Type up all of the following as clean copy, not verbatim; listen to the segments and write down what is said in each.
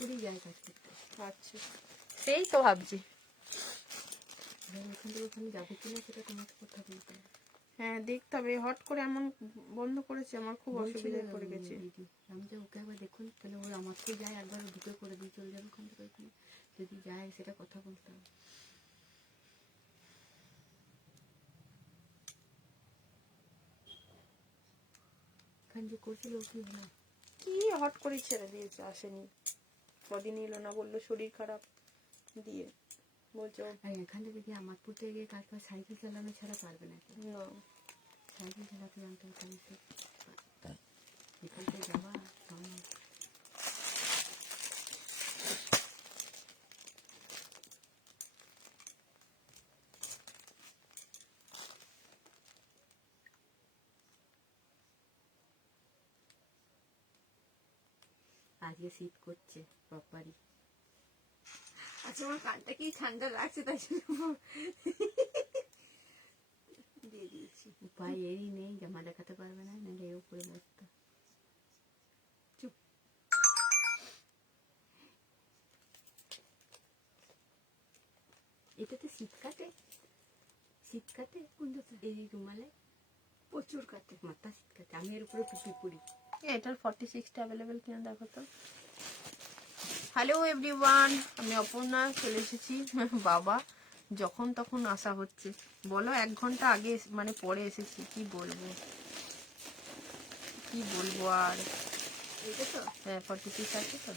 করেই যায় কাজ করতে। আচ্ছা, সেই তো ভাবছি। ওখান থেকে ওখানে যাবে কিনা সেটা তোমাকে কথা বলতে হবে। হ্যাঁ দেখতে হবে, হট করে এমন বন্ধ করেছে, আমার খুব অসুবিধায় পড়ে গেছে। দিদি আমি যে ওকে একবার দেখুন, তাহলে ওর আমার থেকে যায় একবার ঢুকে করে দিয়ে চলে যাবে ওখান থেকে ওখানে, যদি যায় সেটা কথা বলতে হবে। এখানে যে করছিল ও কি হলো? কি হট করে ছেড়ে দিয়েছে, আসেনি, কদিন এলো না, বললো শরীর খারাপ, দিয়ে বলছো এখান থেকে গিয়ে আমারপুর থেকে গিয়ে কাজ করে সাইকেল চালানো ছাড়া পারবে না। না, সাইকেল চালাতে জানতে হবে, এখান থেকে যাওয়া সম্ভব। আজকে শীত করছে প্রপারই। আচ্ছা আমার কানটা কি ঠান্ডা লাগছে, তাই জন্য দিয়ে দিয়েছি। উপায় এই নেই, জামা দেখাতে পারবে না, নাহলে এও করে বসতো। চুপ। এটাতে শীত কাটে, শীত কাটে কোনটাতে? এই রুমালে প্রচুর কাটে, মাথা শীত কাটে। আমি এর উপরে টুপি পরি। এটার 46টা অ্যাভেলেবেল কিনা দেখো তো। হ্যালো এভরিওয়ান, আমি অপর্ণা চলে এসেছি। বাবা যখন তখন আসা হচ্ছে, বলো 1 ঘন্টা আগে মানে পরে এসেছি, কি বলবো আর। এটা তো হ্যাঁ 46 আছে তো।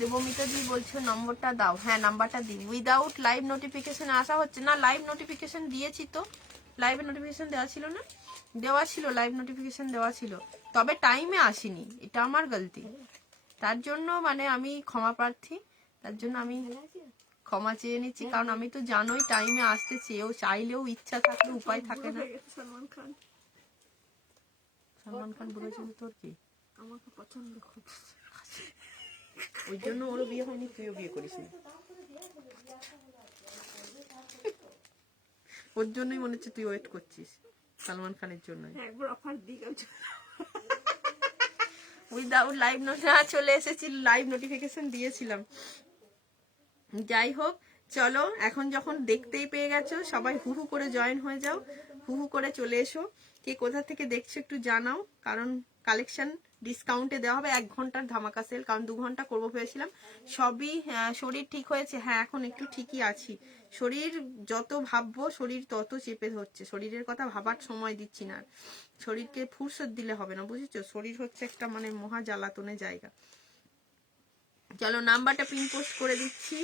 দেবমিতা দি বলছো নম্বরটা দাও। হ্যাঁ নাম্বারটা দিই। উইদাউট লাইভ নোটিফিকেশন আসা হচ্ছে না। লাইভ নোটিফিকেশন দিয়েছি তো, লাইভে নোটিফিকেশন দেওয়া ছিল না? দেওয়া ছিল, লাইভ নোটিফিকেশন দেওয়া ছিল, তবে টাইমে আসেনি, এটা আমার গলতি। তার জন্য মানে আমি ক্ষমা প্রার্থী, তার জন্য আমি ক্ষমা চেয়ে নিচ্ছি, কারণ আমি তো জানোই টাইমে আসতে চেয়েও চাইলেও ইচ্ছা থাকলে উপায় থাকে না। সলমান খান বলেছিল তোর কি? আমাকে পছন্দ খুব, ওই জন্য ওরও বিয়ে হয়নি, তুইও বিয়ে করিস নি। ওর জন্যই মনে হচ্ছে তুই ওয়েট করছিস, সালমান খানের জন্য। একবার অফার দিই। উইদাউট লাইভ চলে এসেছি, লাইভ নোটিফিকেশন দিয়েছিলাম। যাই হোক, চলো এখন যখন দেখতেই পেয়ে গেছো, সবাই হু হু করে জয়েন হয়ে যাও, হু হু করে চলে এসো। কে কোথা থেকে দেখছো একটু জানাও, কারণ কালেকশন ডিসকাউন্টে দেওয়া হবে। 1 ঘন্টার ধামাকা সেল, কারণ 2 ঘন্টা করবো ভেবেছিলাম। সবই শরীর ঠিক হয়েছে, হ্যাঁ এখন একটু ঠিকই আছি। শরীর যত ভাববো শরীর তত চেপে ধরছে, শরীরের কথা ভাবার সময় দিচ্ছি না। শরীরকে ফুরসত দিলে হবে না, বুঝেছো? শরীর হচ্ছে একটা মানে মহা জ্বালাতনের জায়গা। চলো নাম্বারটা পিন পোস্ট করে দিচ্ছি।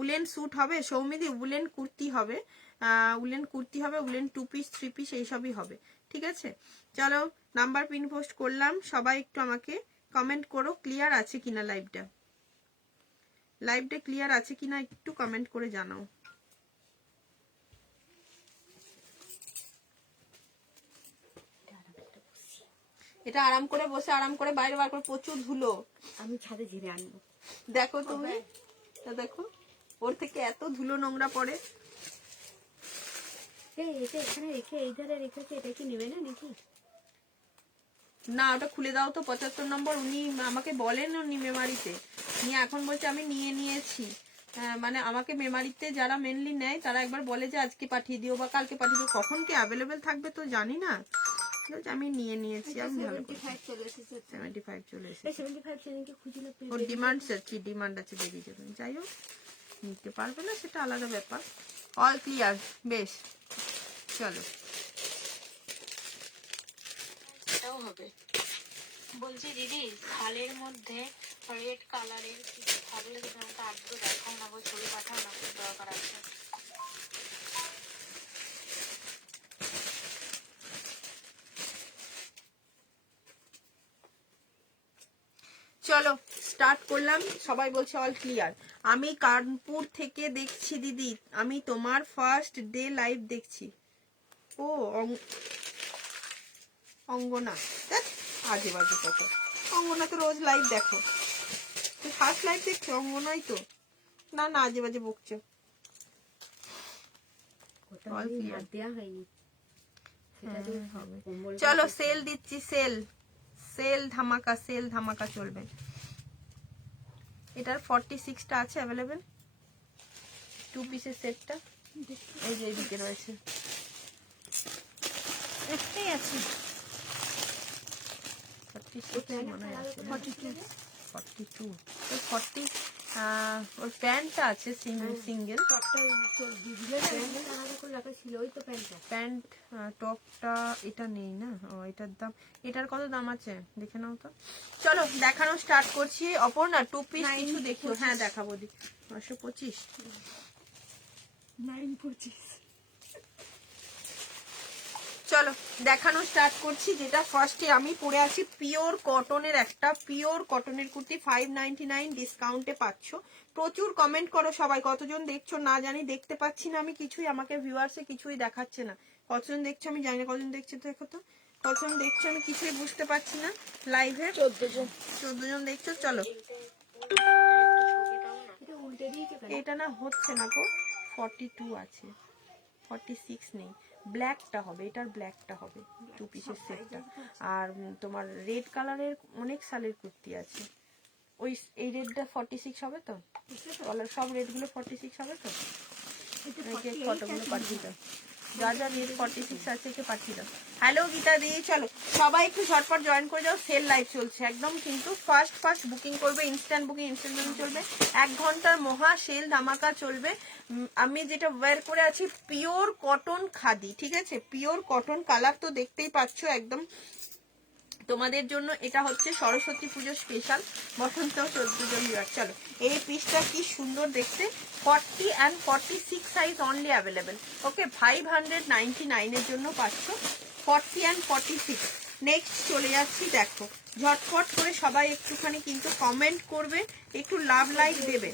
উলেন স্যুট হবে সৌমিদি, উলেন কুর্তি হবে, উলেন কুর্তি হবে, উলেন 2 পিস 3 পিস এইসবই হবে, ঠিক আছে? চলো নাম্বার পিন পোস্ট করলাম, সবাই একটু আমাকে কমেন্ট করো ক্লিয়ার আছে কিনা, লাইভটা ক্লিয়ার আছে কিনা একটু কমেন্ট করে জানাও। এটা আরাম করে বসে, আরাম করে বাইরে বার করে, প্রচুর ধুলো। আমি ছাদে ঝেড়ে আনবো, দেখো তুমি, দেখো ওর থেকে এত ধুলো নোংরা পড়ে। এটা এখানে রেখে এই ধারে রেখেছে, এটা কি নেবে না নাকি? না ওটা খুলে দাও তো, 75 নম্বর। উনি আমাকে বলেন, উনি মেমারিতে নিয়ে, এখন বলছে আমি নিয়ে নিয়েছি। মানে আমাকে মেমারিতে যারা মেনলি নেয় তারা একবার বলে যে আজকে পাঠিয়ে দিও বা কালকে পাঠিয়ে দিও, কখন কি অ্যাভেলেবেল থাকবে তো জানি না। আমি নিয়ে নিয়েছি, আমি 75 চলে এসেছে। 75 চলে এসেছে। 75 সেদিনকে খুঁজলে ওর ডিমান্ড আছে, ডিমান্ড আছে, বেরিয়ে যাবেন। যাই হোক, নিতে পারবে না সেটা আলাদা ব্যাপার। অল ক্লিয়ার, বেশ চলো। এটাও হবে। বলছি দিদি, শালের মধ্যে রেড কালারের কিছু থাকলে যদি আমাকে আজকে দেখাও না, বই ছবি পাঠাও না, খুব দরকার আছে। চলো স্টার্ট করলাম। সবাই বলছে অল ক্লিয়ার। আমি কানপুর থেকে দেখছি দিদি, আমি তোমার ফার্স্ট ডে লাইভ দেখছি। ও অঙ্গনা, আজে বাজে কথা। অঙ্গনা তো রোজ লাইভ দেখো, ফার্স্ট লাইভ দেখছো অঙ্গনাই তো? না না, আজে বাজে বকছো। দেওয়া হয়নি। চলো সেল দিচ্ছি, সেল সেল ধামাকা, সেল ধামাকা চলবে। এটার 46টা আছে অ্যাভেলেবেল, 2 পিসের সেটটা। এই যে এইদিকে রয়েছে, একটাই আছে 46 মনে হয় আছে, 42 তো 40। ওর প্যান্টটা আছে সিঙ্গেল, ছিল ওই তো প্যান্টটা। প্যান্ট টপটা এটা নেই না। ও এটার দাম, এটার কত দাম আছে দেখে নাও তো। চলো দেখানো স্টার্ট করছি। অপর্ণা 2 পিস কিছু দেখিও। হ্যাঁ দেখাবো দি। 925, 925। চলো দেখানো স্টার্ট করছি। যেটা ফার্স্টে আমি পরে আছি পিওর কটনের, একটা পিওর কটনের কুর্তি 599 ডিসকাউন্টে পাচ্ছ। প্রচুর কমেন্ট করো সবাই, কতজন দেখছো না জানি, দেখতে পাচ্ছি না আমি কিছুই, আমাকে ভিউয়ার্সে কিছুই দেখাচ্ছে না। কতজন দেখছো আমি জানি না, কতজন দেখছো দেখো তো, কতজন দেখছো আমি কিছুই বুঝতে পারছি না। লাইভে 14 জন দেখছো। চলো এটা না হচ্ছে না গো, 42 আছে, 46 নেই। ব্ল্যাকটা হবে, এটার ব্ল্যাকটা হবে 2 পিসের সেটটা। আর তোমার রেড কালারের অনেক সালের কুর্তি আছে, ওই এই রেডটা 46 হবে তো, সব রেডগুলো 46 হবে তো। ফটোগুলো পাঠিয়ে দাও, যা যা রেড 46 আছে একে পাঠিয়ে দাও। হ্যালো গীতা দি, চলো সবাই একটু ঝটপট জয়েন করে যাও। সেল লাইভ চলছে একদম, কিন্তু ফার্স্ট বুকিং করবে, ইনস্ট্যান্ট বুকিং, ইনস্ট্যান্ট চলবে। 1 ঘন্টার মহা সেল ধামাকা চলবে। আমি যেটা ওয়্যার করে আছি পিওর কটন খাদি, ঠিক আছে, পিওর কটন, কালার তো দেখতেই পাচ্ছ একদম তোমাদের জন্য। এটা হচ্ছে সরস্বতী পুজো স্পেশাল, বসন্ত 14 জন ভিউয়ার। চলো এই পিসটা কি সুন্দর দেখতে, 40 and 46 সাইজ অনলি অ্যাভেলেবেল। ওকে 599 এর জন্য পাচ্ছ 40 and 46। নেক্সট চলে যাচ্ছি, দেখো ঝটপট করে সবাই একটুখানি কিন্তু কমেন্ট করবে, একটু লাভ লাইক দেবে।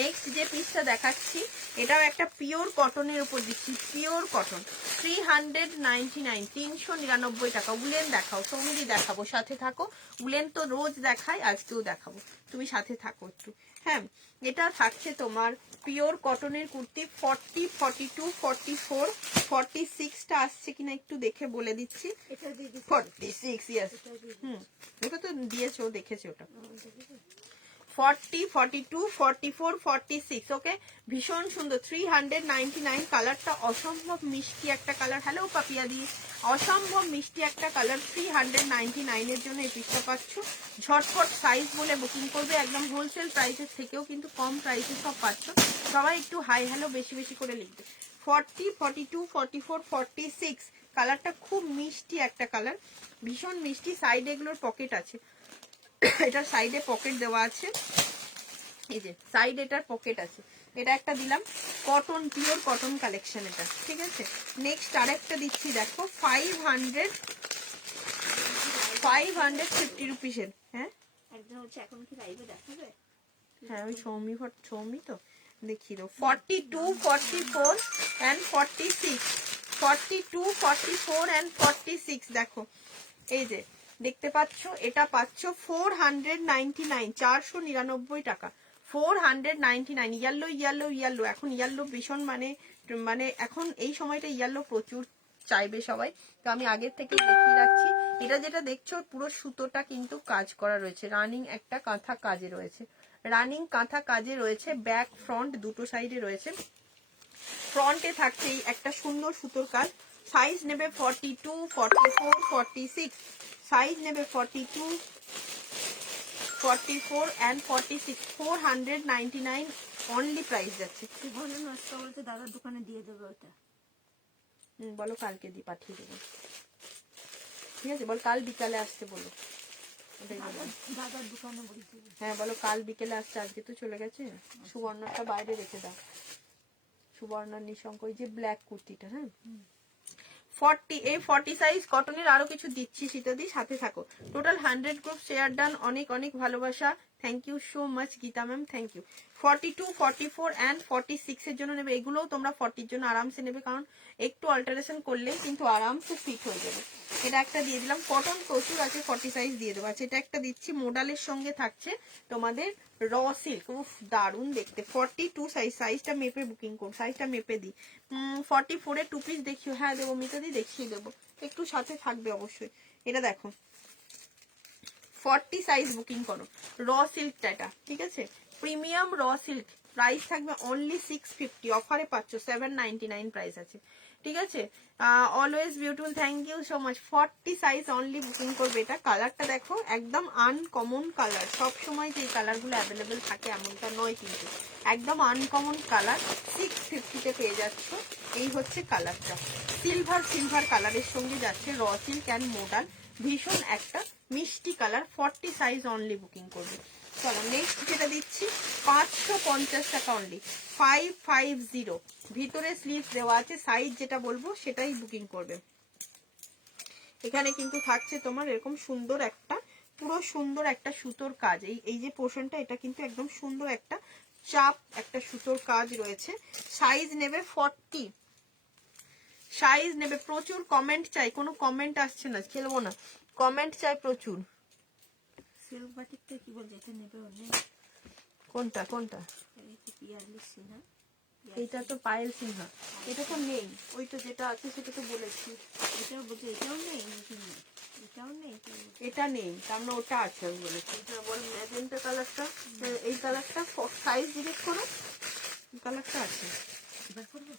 নেক্সট যে পিসটা দেখাচ্ছি এটাও একটা পিওর কটনের উপর দিচ্ছি, পিওর কটন 399, 399 টাকা। উলেন দেখাও, সৌমিদি দেখাবো, সাথে থাকো। উলেন তো রোজ দেখাই, আজকেও দেখাবো, তুমি সাথে থাকো একটু। হ্যাঁ এটা থাকছে তোমার পিওর কটনের কুর্তি 40, 42, 44, 46টা আসছে কিনা একটু দেখে বলে দিচ্ছি। 46, ইয়েস। ওটা তো দিয়েছো, দেখেছি ওটা। 40, 42, 44, 46, ওকে ভীষণ সুন্দর 399। কালারটা অসম্ভব মিষ্টি একটা কালার। হ্যালো পাপিয়া দি, অসম্ভব মিষ্টি একটা কালার। 399 এর জন্য এই পিসটা পাচ্ছ। ঝটপট সাইজ বলে বুকিং করবে, একদম হোলসেল প্রাইসের থেকেও কিন্তু কম প্রাইসে সব পাচ্ছ। সবাই একটু হাই হ্যালো বেশি বেশি করে লিখবে। 40, 42, 44, 46 কালারটা খুব মিষ্টি একটা কালার, ভীষণ মিষ্টি। সাইডে এগুলোর পকেট আছে, এটার সাইডে পকেট দেওয়া আছে, এই যে সাইড এটার পকেট আছে। এটা একটা দিলাম, কটন, পিওর কটন কালেকশন এটা, ঠিক আছে। নেক্সট আরেকটা দিচ্ছি, দেখো 550 রুপিসের। হ্যাঁ একদম হচ্ছে, এখন কি লাইভে দেখাবে? হ্যাঁ ওই সৌমি তো দেখিয়ে দাও। 42, 44 and 46, 42, 44 and 46 দেখো এই যে দেখতে পাচ্ছ। এটা পাচ্ছ 499, 499 টাকা, 499। ইয়াল্লো এখন ইয়াল্লো ভীষণ মানে এখন এই সময়টা ইয়াল্লো প্রচুর চাইবে সবাই, তো আমি আগের থেকে দেখিয়ে রাখছি। এটা যেটা দেখছো পুরো সুতোটা কিন্তু কাজ করা রয়েছে, রানিং একটা কাঁথা কাজে রয়েছে, রানিং কাঁথা কাজে রয়েছে। ব্যাক ফ্রন্ট দুটো সাইডে রয়েছে। ফ্রন্টে থাকছে এই একটা সুন্দর সুতোর কাজ। সাইজ নেবে 42, 44, 46, সাইজ নেবে 42, 44 and 46, 499 অনলি প্রাইস যাচ্ছে। সুবর্ণা নষ্ট বলতে দাদার দোকানে দিয়ে দেবে ওটা। বলো কালকে দিয়ে পাঠিয়ে দেবো, ঠিক আছে, বল কাল বিকালে আসতে বলো, দাদার দোকানে বলতে। হ্যাঁ বলো কাল বিকেলে আসছে, আজকে তো চলে গেছে। সুবর্ণটা বাইরে রেখে দাও, সুবর্ণা নিশঙ্ক, ওই যে ব্ল্যাক কুর্তিটা। হ্যাঁ 40, এই 40 সাইজ কটনের আরো কিছু দিচ্ছি শীতাদি, সাথে থাকো। টোটাল 100 গ্রুপ শেয়ার ডান, অনেক অনেক ভালোবাসা, thank you so much Gita ma'am, thank you. 42, 44 and 46 এর জন্য নেবে, এগুলোও তোমরা 40 এর জন্য আরামসে নেবে, কারণ একটু অল্টারেশন করলেই কিন্তু আরামসে ফিট হয়ে যাবে। এটা একটা দিয়ে দিলাম, কটন প্রচুর আছে, 40 সাইজ দিয়ে দেবো। আচ্ছা, এটা একটা দিচ্ছি, মোডালের সঙ্গে থাকছে তোমাদের র সিল্ক, উফ দারুন দেখতে। 42 সাইজ, সাইজটা মেপে বুকিং করো, সাইজটা মেপে দিই। 44 এর 2 পিস দেখিও। হ্যাঁ দেবো মিতাদি, দেখিয়ে দেবো, একটু সাথে থাকবে অবশ্যই। এটা দেখো 40 সাইজ বুকিং করো, র সিল্কটা এটা, ঠিক আছে, প্রিমিয়াম র সিল্ক। প্রাইস থাকবে অনলি 650, অফারে পাচ্ছ 799 প্রাইস আছে, ঠিক আছে। Always beautiful, thank you so much. 40 size only booking করবে। এটা কালারটা দেখো, একদম আনকমন কালার। সব সময় যে কালারগুলো অ্যাভেলেবেল থাকে এমনটা নয়, কিন্তু একদম আনকমন কালার। 650 পেয়ে যাচ্ছ। এই হচ্ছে কালারটা, সিলভার কালারের সঙ্গে যাচ্ছে র সিল্ক অ্যান্ড মোডাল, ভীষণ একটা মিষ্টি কালার। 40 সাইজ অনলি বুকিং করবে। চলো নেক্সট যেটা দিচ্ছি 550 টাকা অনলি, 550। ভিতরে স্লিভ দেওয়া আছে, সাইজ যেটা বলবো সেটাই বুকিং করবে। এখানে কিন্তু থাকছে তোমার এরকম সুন্দর একটা, পুরো সুন্দর একটা সুতোর কাজ। এই যে পোর্শনটা, এটা কিন্তু একদম সুন্দর একটা চাপ, একটা সুতোর কাজ রয়েছে। সাইজ নেবে 40, সাইজ নেবে। প্রচুর কমেন্ট চাই, কোনো কমেন্ট আসছে না, খেলবো না, কমেন্ট চাই প্রচুর। সিল্ক বাটিকটা কি বলছে, এটা নেবে অনেক। কোনটা কোনটা? এই তো পিয়ারলি সিনহা, এইটা তো পায়েল সিনহা, এটা তো নেই। ওইটা যেটা আছে সেটা তো বলেছি। এটাও বলছে, এটাও নেই, এটাও নেই, এটা নেই, তার মানে ওটা আছে আমি বলেছি। এটা বল ম্যাজেন্টা কালারটা, এই কালারটা সাইজ জিজ্ঞেস করো, এই কালারটা আছে এবার করবো।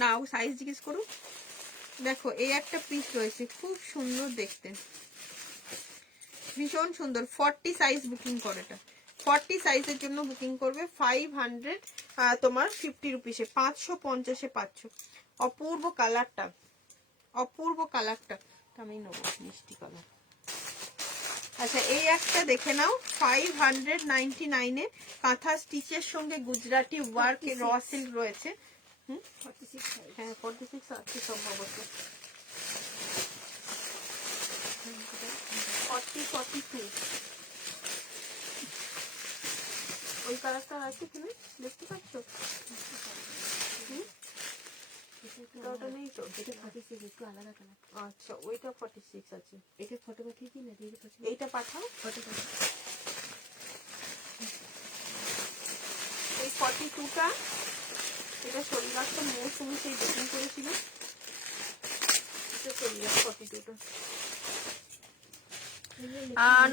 না, ও সাইজ জিজ্ঞেস করুক। দেখো এই একটা পিস রয়েছে, খুব সুন্দর দেখতে, ভীষণ সুন্দর। 40 সাইজ বুকিং করে, এটা 40 সাইজের জন্য বুকিং করবে। 500 তোমার 50 রুপিসে, 550-এ পাচ্ছ। অপূর্ব কালারটা, অপূর্ব কালারটা, আমি নেবো মিষ্টি কালার। আচ্ছা এই একটা দেখে নাও, 599-এ কাঁথা স্টিচের সঙ্গে গুজরাটি ওয়ার্ক র সিল্ক রয়েছে। 46 সাইজ। হ্যাঁ 46 আছে সম্ভবত, 40-42 ওই কালারটা আছে, তুমি দেখতে পাচ্ছ? ওটা নেই তো, এটা 46, একটু আলাদা কালার। আচ্ছা ওইটা 46 আছে। এটা ফটো পাঠিয়ে দিই না, দিয়ে পাঠিয়ে এইটা পাঠাও, ফটো পাঠিয়ে। এই 42টা, এটা শরীরাস্ত মৌসুমি সেই বুকিং করেছিল, এটা শরীরাস্ত 42টা।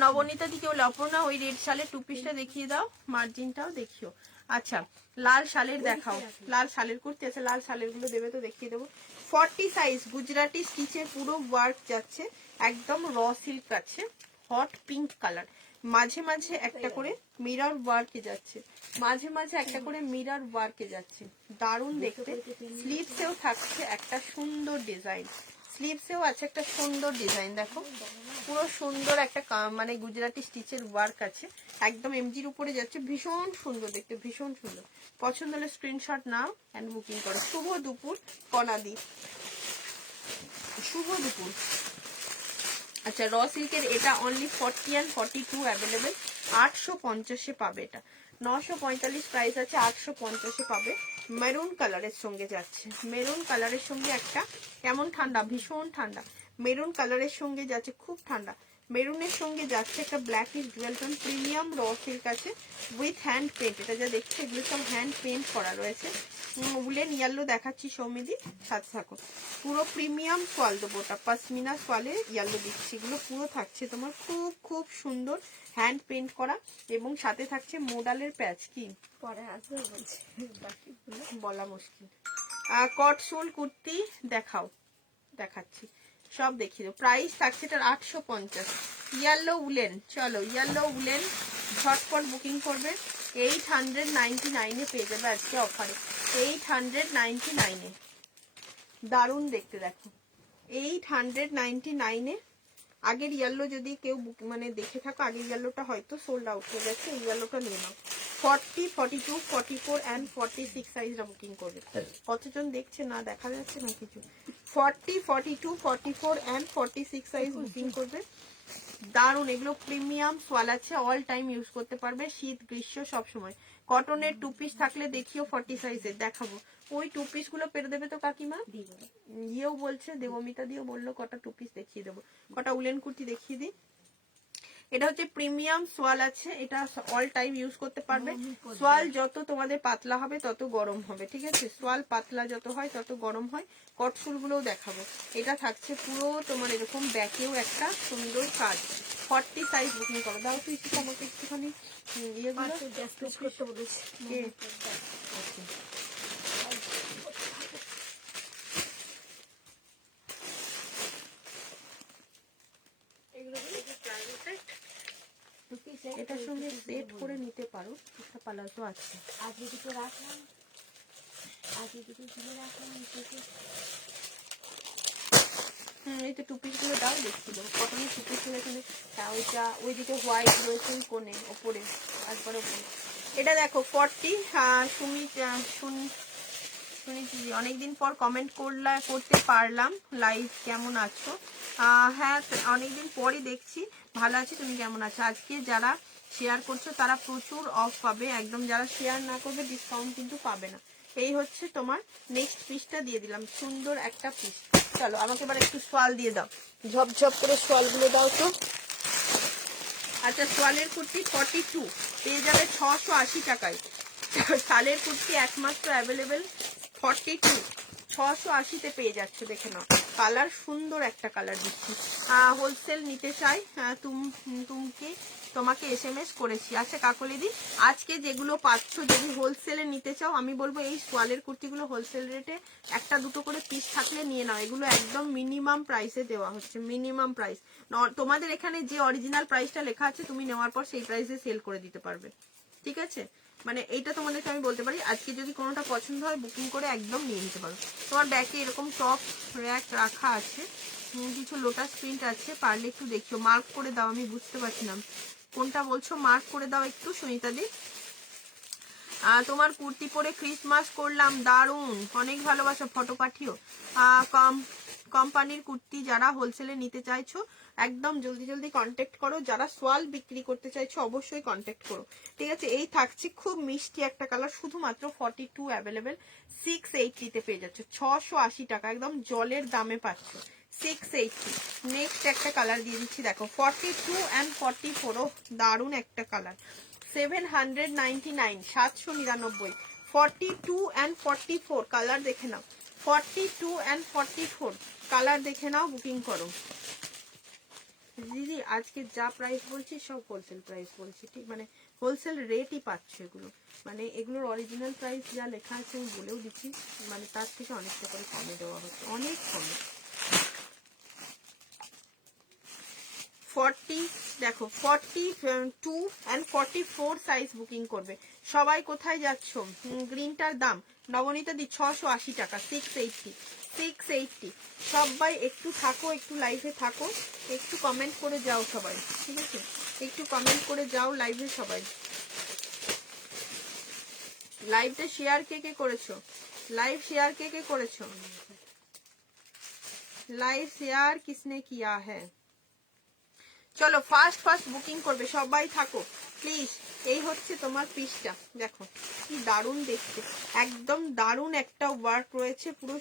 নবনীতা দিকে বলে অপর্ণা ওই রেড শালের 2 পিসটা দেখিয়ে দাও, মার্জিনটাও দেখিও। আচ্ছা লাল শালের দেখাও, লাল শালের কুর্তি আছে, লাল শালের গুলো দেবে তো দেখিয়ে দেবো। 40 সাইজ গুজরাটি স্টিচের পুরো ওয়ার্ক যাচ্ছে, একদম র সিল্ক আছে, হট পিঙ্ক কালার, মাঝে মাঝে একটা করে মিরর ওয়ার্কে যাচ্ছে, মাঝে মাঝে একটা করে মিরর ওয়ার্কে যাচ্ছে, দারুণ দেখতে। স্লিভসেও থাকছে একটা সুন্দর ডিজাইন, স্লিভসেও আছে একটা সুন্দর ডিজাইন, দেখো পুরো সুন্দর একটা মানে গুজরাটি স্টিচের ওয়ার্ক আছে, একদম এমজির উপরে যাচ্ছে, ভীষণ সুন্দর দেখতে, ভীষণ সুন্দর। পছন্দ হলে স্ক্রিনশট নাও এন্ড বুকিং করো। শুভ দুপুর কনাদি, শুভ দুপুর। আচ্ছা র সিল্কের এটা অনলি 40 and 42 অ্যাভেলেবেল, 850-এ পাবে। এটা 945 প্রাইস আছে, 850-এ পাবে। মেরুন কালারের সঙ্গে যাচ্ছে, মেরুন কালারের সঙ্গে একটা, কেমন ঠান্ডা, ভীষণ ঠান্ডা, মেরুন কালারের সঙ্গে যাচ্ছে, খুব ঠান্ডা। মেরুনের সঙ্গে যাচ্ছে একটা ব্ল্যাক ইস dual tone premium raw silk আছে উইথ হ্যান্ড পেন্ট। এটা যা দেখছে এগুলো সব হ্যান্ড পেন্ট করা রয়েছে। উলেন ইয়েলো দেখাচ্ছি সৌমিদি, সাথে থাকো। পুরো প্রিমিয়াম সোয়াল দেবো, ওটা পাশমিনা সোয়ালে ইয়েলো দিচ্ছি, এগুলো পুরো থাকছে তোমার খুব খুব সুন্দর হ্যান্ড পেন্ট করা, এবং সাথে থাকছে মোডালের প্যাচ। কি পরে আসবে বলছে, বাকি বলা মুশকিল। কট সোল কুর্তি দেখাও, দেখাচ্ছি, সব দেখিয়ে দেবো। প্রাইস থাকছে এটার 850। ইয়েলো উলেন, চলো ইয়েলো উলেন ঝটপট বুকিং করবে, 899-এ পেয়ে যাবে আজকে অফারে, 899-এ, দারুণ দেখতে দেখো, 899-এ। আগের ইয়েলো যদি কেউ মানে দেখে থাকো, আগের ইয়েলোটা হয়তো সোল্ড আউট হয়ে গেছে, এই ইয়েলোটা নিয়ে নাও। 40, 42, 44 and 46 সাইজটা বুকিং করবে। কতজন দেখছে না দেখা যাচ্ছে না কিছু। 40, 42, 44 and 46 সাইজ বুকিং করবে। দারুন, এগুলো প্রিমিয়াম সোয়াল আছে, অল টাইম ইউজ করতে পারবে, শীত গ্রীষ্ম সব সময়। কটনের 2 পিস থাকলে দেখিও 40 সাইজের দেখাবো। ওই 2 পিস গুলো পেরে দেবে তো কাকিমা? দিয়ে দেবো। ইয়েও বলছে, দেবমিতা দিও বললো কটা 2 পিস দেখিয়ে দেবো। কটা উলেন কুর্তি দেখিয়ে দিই। এটা হচ্ছে প্রিমিয়াম সোয়াল আছে, এটা অল টাইম ইউজ করতে পারবে। সোয়াল যত তোমাদের পাতলা হবে তত গরম হবে, ঠিক আছে? সোয়াল পাতলা যত হয় তত গরম হয়। কটসুল গুলোও দেখাবো। এটা থাকছে পুরো তোমার এরকম ব্যাকেও একটা সুন্দর কাজ। 40 সাইজ বুকিং করো। দাও তুই আমাকে একটুখানি ইয়েগুলো করতে বলেছি। আচ্ছা। এটার সঙ্গে সেট করে নিতে পারো, একটা পালাজো আছে। আজকে দুটো রাখলাম, আজকে দুটো ঝুলে রাখলাম। এই তো 2 পিস গুলো দাও, দেখিয়ে দেবো। কটনের 2 পিস গুলো এখানে ওইটা ওইদিকে হোয়াইট রয়েছে কোণে ওপরে, তারপরে ওপরে। এটা দেখো 40 শুনেছি অনেকদিন পর কমেন্ট করতে পারলাম। লাইভ কেমন আছো? হ্যাঁ অনেকদিন পরই দেখছি, ভালো আছি, তুমি কেমন আছো? আজকে যারা শেয়ার করছো তারা প্রচুর অফ পাবে, একদম যারা শেয়ার না করবে ডিসকাউন্ট কিন্তু পাবে না। এই হচ্ছে তোমার নেক্সট পিসটা দিয়ে দিলাম, সুন্দর একটা পিস। চলো আমাকে এবার একটু সোয়াল দিয়ে দাও, ঝপঝপ করে সোয়ালগুলো দাও তো। আচ্ছা সোয়ালের কুর্তি 42 পেয়ে যাবে 680 টাকায়। শালের কুর্তি একমাত্র অ্যাভেলেবেল 42 680-তে পেয়ে যাচ্ছ, দেখে নাও। কালার সুন্দর একটা কালার দিচ্ছি। হোলসেল নিতে চাই তোমাকে SMS করেছি। আচ্ছা কাকলিদি, আজকে যেগুলো পাচ্ছ যদি হোলসেলে নিতে চাও, আমি বলবো এই সোয়ালের কুর্তিগুলো হোলসেল রেটে একটা দুটো করে পিস থাকলে নিয়ে নাও। এগুলো একদম মিনিমাম প্রাইসে দেওয়া হচ্ছে, মিনিমাম প্রাইস। তোমাদের এখানে যে অরিজিনাল প্রাইসটা লেখা আছে তুমি নেওয়ার পর সেই প্রাইসে সেল করে দিতে পারবে, ঠিক আছে? মানে এইটা তোমাদেরকে আমি বলতে পারি, আজকে যদি কোনোটা পছন্দ হয় বুকিং করে একদম নিয়ে নিতে পারো। তোমার ব্যাকে এরকম টপ র্যাক রাখা আছে, কিছু লোটাস প্রিন্ট আছে, পারলে একটু দেখিও। মার্ক করে দাও, আমি বুঝতে পারছি না কোনটা বলছো, মার্ক করে দাও একটু সুনিতা দি। তোমার কুর্তি পরে ক্রিসমাস করলাম, দারুন, অনেক ভালোবাসা, ফটো পাঠিও। কোম্পানির কুর্তি যারা হোলসেলে নিতে চাইছো একদম জলদি জলদি কন্ট্যাক্ট করো, যারা সোয়াল বিক্রি করতে চাইছো অবশ্যই কন্ট্যাক্ট করো, ঠিক আছে? এই থাকছে খুব মিষ্টি একটা কালার, শুধুমাত্র 42 অ্যাভেলেবেল, 680-তে পেয়ে যাচ্ছ, 680 টাকা, একদম জলের দামে পাচ্ছ, 680। নেক্সট একটা কালার দিয়ে দিচ্ছি, দেখো 42 and 44, ও দারুন একটা কালার, 799, 799। 42 and 44 কালার দেখে নাও, 42 and 44 কালার দেখে নাও, বুকিং করো। দিদি আজকে যা প্রাইস বলছি সব হোলসেল প্রাইস বলছি, ঠিক মানে হোলসেল রেটই পাচ্ছ এগুলো, মানে এগুলোর অরিজিনাল প্রাইস যা লেখা আছে আমি বলেও দিচ্ছি, মানে তার থেকে অনেকটা করে কমে দেওয়া হচ্ছে, অনেক কমে। 40 দেখো 42 and 44 সাইজ বুকিং করবে। সবাই কোথায় যাচ্ছ? গ্রিনটার দাম নবনীতা দি 680 টাকা, 680। সবাই একটু থাকো, একটু লাইভে থাকো, একটু কমেন্ট করে যাও সবাই, ঠিক আছে? একটু কমেন্ট করে যাও লাইভে সবাই। লাইভটা শেয়ার কে কে করেছো? লাইভ শেয়ার কে কে করেছো? লাইভ শেয়ার কিসনে কিয়া হ্যায়? চলো ফার্স্ট বুকিং করবে, সবাই থাকো প্লিজ। এই হচ্ছে তোমার পিসটা, দেখো কি দারুণ দেখতে, একদম দারুণ একটা ওয়ার্ক রয়েছে, পুরো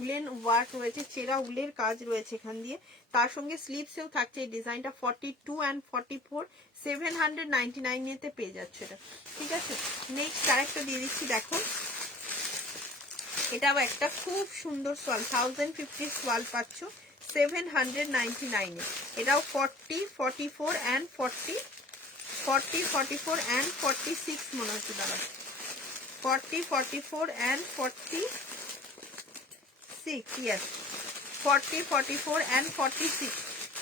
উলেন ওয়ার্ক রয়েছে, চেরা উলের কাজ রয়েছে এখান দিয়ে, তার সঙ্গে স্লিভসেও থাকছে এই ডিজাইনটা। 42 and 44 799-তে পেয়ে যাচ্ছে এটা, ঠিক আছে? নেক্সট আরেকটা দিয়ে দিচ্ছি, দেখো এটাও একটা খুব সুন্দর সোয়াল, 1050 সোয়াল পাচ্ছ 799-এ। এটাও 40, 44 and 44 and 46 মনে হচ্ছে, দাঁড়া 40, 44 and 46, yes 40, 44 and 46,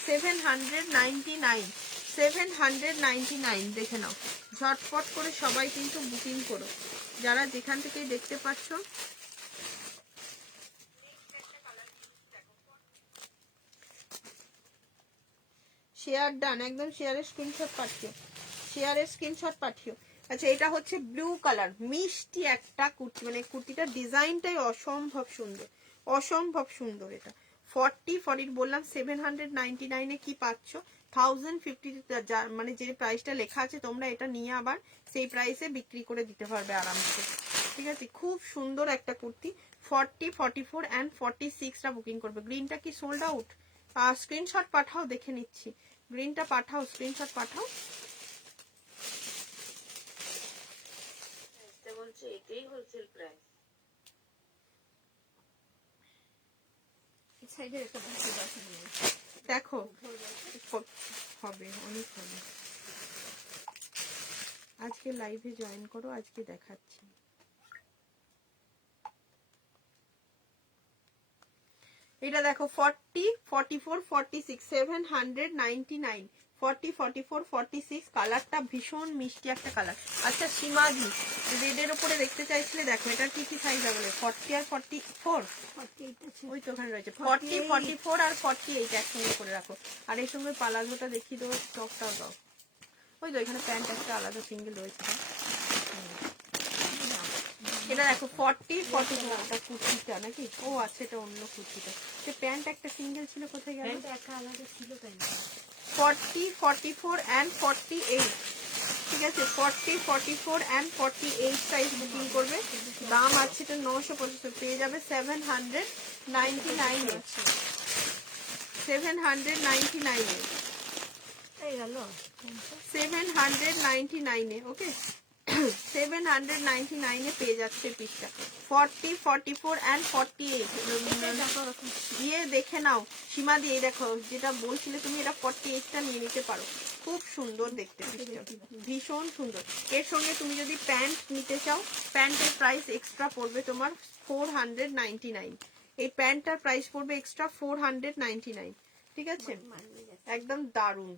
799 দেখে নাও, ঝটপট করে সবাই কিন্তু বুকিং করো, যারা যেখান থেকেই দেখতে পাচ্ছ। শেয়ার ডান, একদম শেয়ারের স্ক্রিনশট পাঠিও, আচ্ছা এটা হচ্ছে ব্লু কালার, মিষ্টি একটা কুর্তি, মানে কুর্তিটার ডিজাইনটাই অসম্ভব সুন্দর। এটা 40 বললাম, 799-এ কি পাচ্ছ? 1050, মানে যে প্রাইসটা লেখা আছে তোমরা এটা নিয়ে আবার সেই প্রাইসে বিক্রি করে দিতে পারবে আরামসে, ঠিক আছে, খুব সুন্দর একটা কুর্তি। 40, 44 অ্যান্ড 46টা বুকিং করবে। গ্রিনটা কি সোল্ড আউট? স্ক্রিনশট পাঠাও, দেখে নিচ্ছি। গ্রিনটা পাঠাও, স্ক্রিনশট পাঠাও। বলছে এটাই হোলসেল প্রাইস। সাইডে একটা বসে বসে নিয়ে দেখো হবে, অনেক হবে। আজকে লাইভে জয়েন করো, আজকে দেখাচ্ছি। এটা দেখো 40, 44, 46, 799, 40, 44, 46। কালারটা ভীষণ মিষ্টি একটা কালার। আচ্ছা সীমাদি, রেডের উপরে দেখতে চাইছিলে, দেখো এটা কি কি সাইজ হবে? 40 আর 44, 48 আছে। ওই তো ওখানে রয়েছে 40, 44 আর 48 একসঙ্গে করে রাখো। আর এর সঙ্গে পালাজোটা দেখিয়ে দেবো, স্টকটাও দাও। ওই তো এখানে প্যান্ট একটা আলাদা সিঙ্গেল রয়েছে। এটা দেখো 40, 44, ওটা কুর্তিটা নাকি? ও আচ্ছা, এটা অন্য কুর্তিটা। যে প্যান্ট একটা সিঙ্গেল ছিল, কোথায় গেল? প্যান্ট একটা আলাদা ছিল তাই না? 40, 44 অ্যান্ড 48, ঠিক আছে। 40, 44 অ্যান্ড 48 সাইজ বুকিং করবে। দাম আছে এটা 975, পেয়ে যাবে 799 এ। 799 এ, এই গেল 799 এ। ওকে 799 এ পেয়ে যাচ্ছে পিসটা। 40, 44 অ্যান্ড 48 দিয়ে দেখে নাও। সীমা দিয়ে দেখো, যেটা বলছিলে তুমি, এটা 48টা নিয়ে নিতে পারো। খুব সুন্দর দেখতে পিসটা, ভীষণ সুন্দর। এর সঙ্গে তুমি যদি প্যান্ট নিতে চাও, প্যান্টের প্রাইস এক্সট্রা পড়বে তোমার 499। এই প্যান্টটার প্রাইস পড়বে এক্সট্রা 499, ঠিক আছে। একদম দারুন,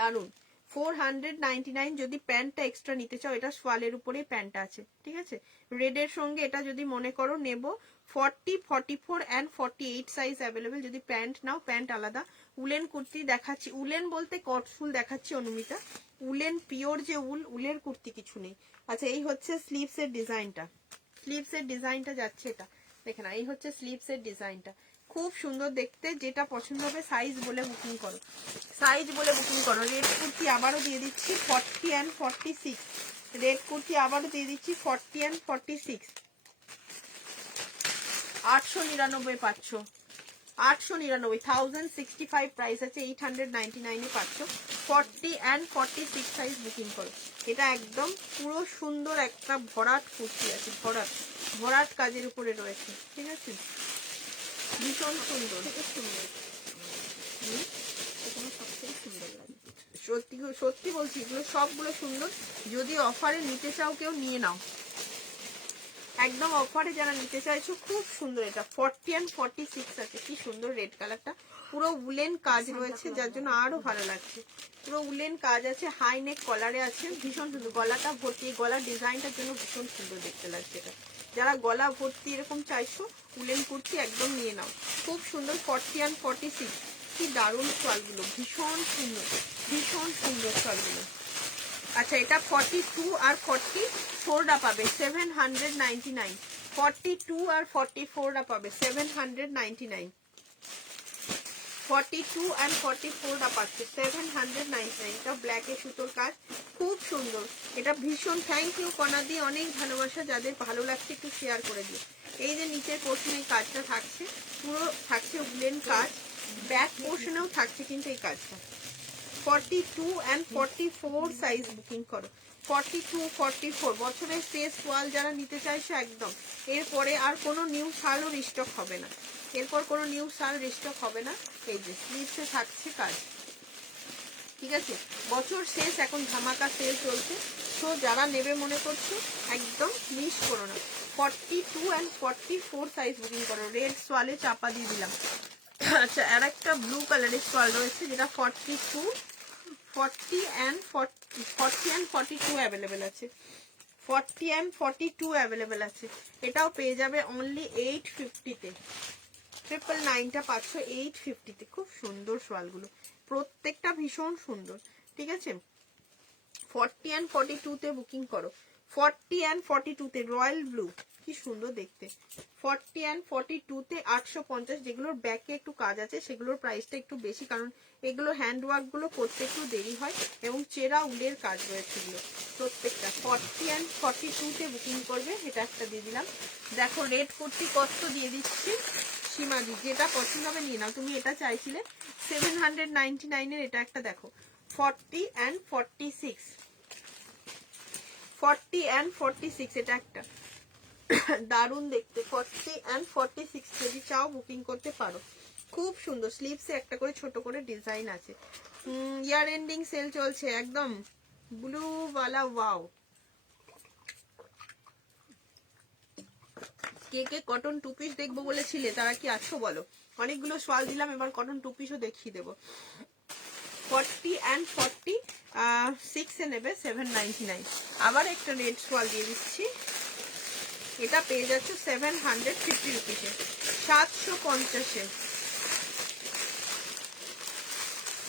দারুন। 499 যদি প্যান্টটা এক্সট্রা নিতে চাও, এটা সোয়ালের উপরে প্যান্টটা আছে, ঠিক আছে। রেডের সঙ্গে এটা যদি মনে করো নেব, 40, 44 অ্যান্ড 48 সাইজ অ্যাভেলেবেল। যদি প্যান্ট নাও, প্যান্ট আলাদা। উলেন কুর্তি দেখাচ্ছি, উলেন বলতে কটফুল দেখাচ্ছি অনুমিতা। উলেন পিওর যে উল, উলের কুর্তি কিছু নেই। আচ্ছা এই হচ্ছে স্লিভস এর ডিজাইনটা, স্লিভস এর ডিজাইনটা যাচ্ছে এটা, দেখে না, এই হচ্ছে স্লিভস এর ডিজাইনটা। খুব সুন্দর দেখতে। যেটা পছন্দ হবে সাইজ বলে বুকিং করো, সাইজ বলে বুকিং করো। রেড কুর্তি আবারও দিয়ে দিচ্ছি 40 অ্যান্ড 46। রেড কুর্তি আবারও দিয়ে দিচ্ছি 40 অ্যান্ড 46। 899 পাচ্ছ, 899, 1065 প্রাইস আছে, 899 এ পাচ্ছ। 40 অ্যান্ড 46 সাইজ বুকিং করো। এটা একদম পুরো সুন্দর একটা ভরাট কুর্তি আছে, ভরাট ভরাট কাজের উপরে রয়েছে, ঠিক আছে। ভীষণ সুন্দর, সত্যি সত্যি বলছি, এগুলো সবগুলো সুন্দর। যদি অফারে নিতে চাও কেউ নিয়ে নাও, একদম অফারে যারা নিতে চাইছো, খুব সুন্দর। এটা 40 অ্যান্ড 46 আছে, কি সুন্দর রেড কালারটা। পুরো উলেন কাজ রয়েছে, যার জন্য আরো ভালো লাগছে। পুরো উলেন কাজ আছে, হাই নেক কলারে আছে, ভীষণ সুন্দর। গলাটা ভর্তি, গলার ডিজাইনটার জন্য ভীষণ সুন্দর দেখতে লাগছে এটা। যারা গলা ভর্তি এরকম চাইছো উলেন কুর্তি, একদম নিয়ে নাও। খুব সুন্দর 40 অ্যান্ড 46, কি দারুণ শালগুলো, ভীষণ সুন্দর, ভীষণ সুন্দর শালগুলো। আচ্ছা এটা 42 আর 44টা পাবে 799। 42 আর 44টা পাবে 799। 42 and 44টা পাচ্ছে 799। এটা ব্ল্যাকে সুতোর কাজ, খুব সুন্দর। এটা ভীষণ থ্যাংক ইউ কনাদি, অনেক ভালোবাসা। যাদের ভালো লাগছে একটু শেয়ার করে দিও। এই যে নিচের পোর্শনে কাজটা থাকছে, পুরো থাকছে উলেন কাজ, ব্যাক পোর্শনেও থাকছে কিন্তু এই কাজটা। 42 and 44 সাইজ বুকিং করো। 42, 44 বছরের শেষ ওয়াল যারা নিতে চাইছে একদম। এরপরে আর কোনো নিউ শালও রিস্টক হবে না, এরপর কোনো নিউ শাল রিস্টক হবে না। এই যে স্লিভসে থাকছে কাজ, ঠিক আছে। বছর শেষ, এখন ধামাকা সেল চলছে। তো যারা নেবে মনে করছো একদম মিস করো না। 42 and 44 সাইজ বুকিং করো। রেড সোয়ালে চাপা দিয়ে দিলাম। আচ্ছা আর একটা ব্লু কালারের সোয়াল রয়েছে, যেটা 42, 40 and 42 অ্যাভেলেবেল আছে। 40 and 42 অ্যাভেলেবেল আছে। এটাও পেয়ে যাবে অনলি 850-তে। 999টা পাচ্ছ 850-তে। খুব সুন্দর সোয়ালগুলো, প্রত্যেকটা ভীষণ সুন্দর, ঠিক আছে। 40 and 42-তে বুকিং করো। 40 and 42-তে রয়্যাল ব্লু, কি সুন্দর দেখতে। 40 and 42 তে 850, যেগুলোর ব্যাকে একটু কাজ আছে সেগুলোর প্রাইসটা একটু বেশি, কারণ এগুলো হ্যান্ডওয়ার্ক গুলো করতে একটু দেরি হয় এবং চেরা উলের কাজ রয়েছে এগুলো প্রত্যেকটা। 40 and 42 তে বুকিং করবে। এটা একটা দিয়ে দিলাম। দেখো রেড কুর্তি কত দিয়ে দিচ্ছি সীমাদি, যেটা পছন্দ হবে নিয়ে নাও। তুমি এটা চাইছিলে 799 এর, এটা একটা দেখো 40 and 46, 40 and 46, এটা একটা দারুন দেখতে। 40 and 46 যদি চাও বুকিং করতে পারো। খুব সুন্দর, স্লিভসে একটা করে ছোট করে ডিজাইন আছে। ইয়ার এন্ডিং সেল চলছে একদম ব্লু ওয়ালা। ওয়াও, কে কে কটন টু পিস দেখবো বলেছিলে তারা কি আছো বলো? অনেকগুলো সোয়াল দিলাম, এবার কটন টু পিসও দেখিয়ে দেবো। 40 and 46 এ নেবে 799। আবার একটা রেড সোয়াল দিয়ে দিচ্ছি, এটা পেয়ে যাচ্ছে 750 রুপিসে, 750-এ,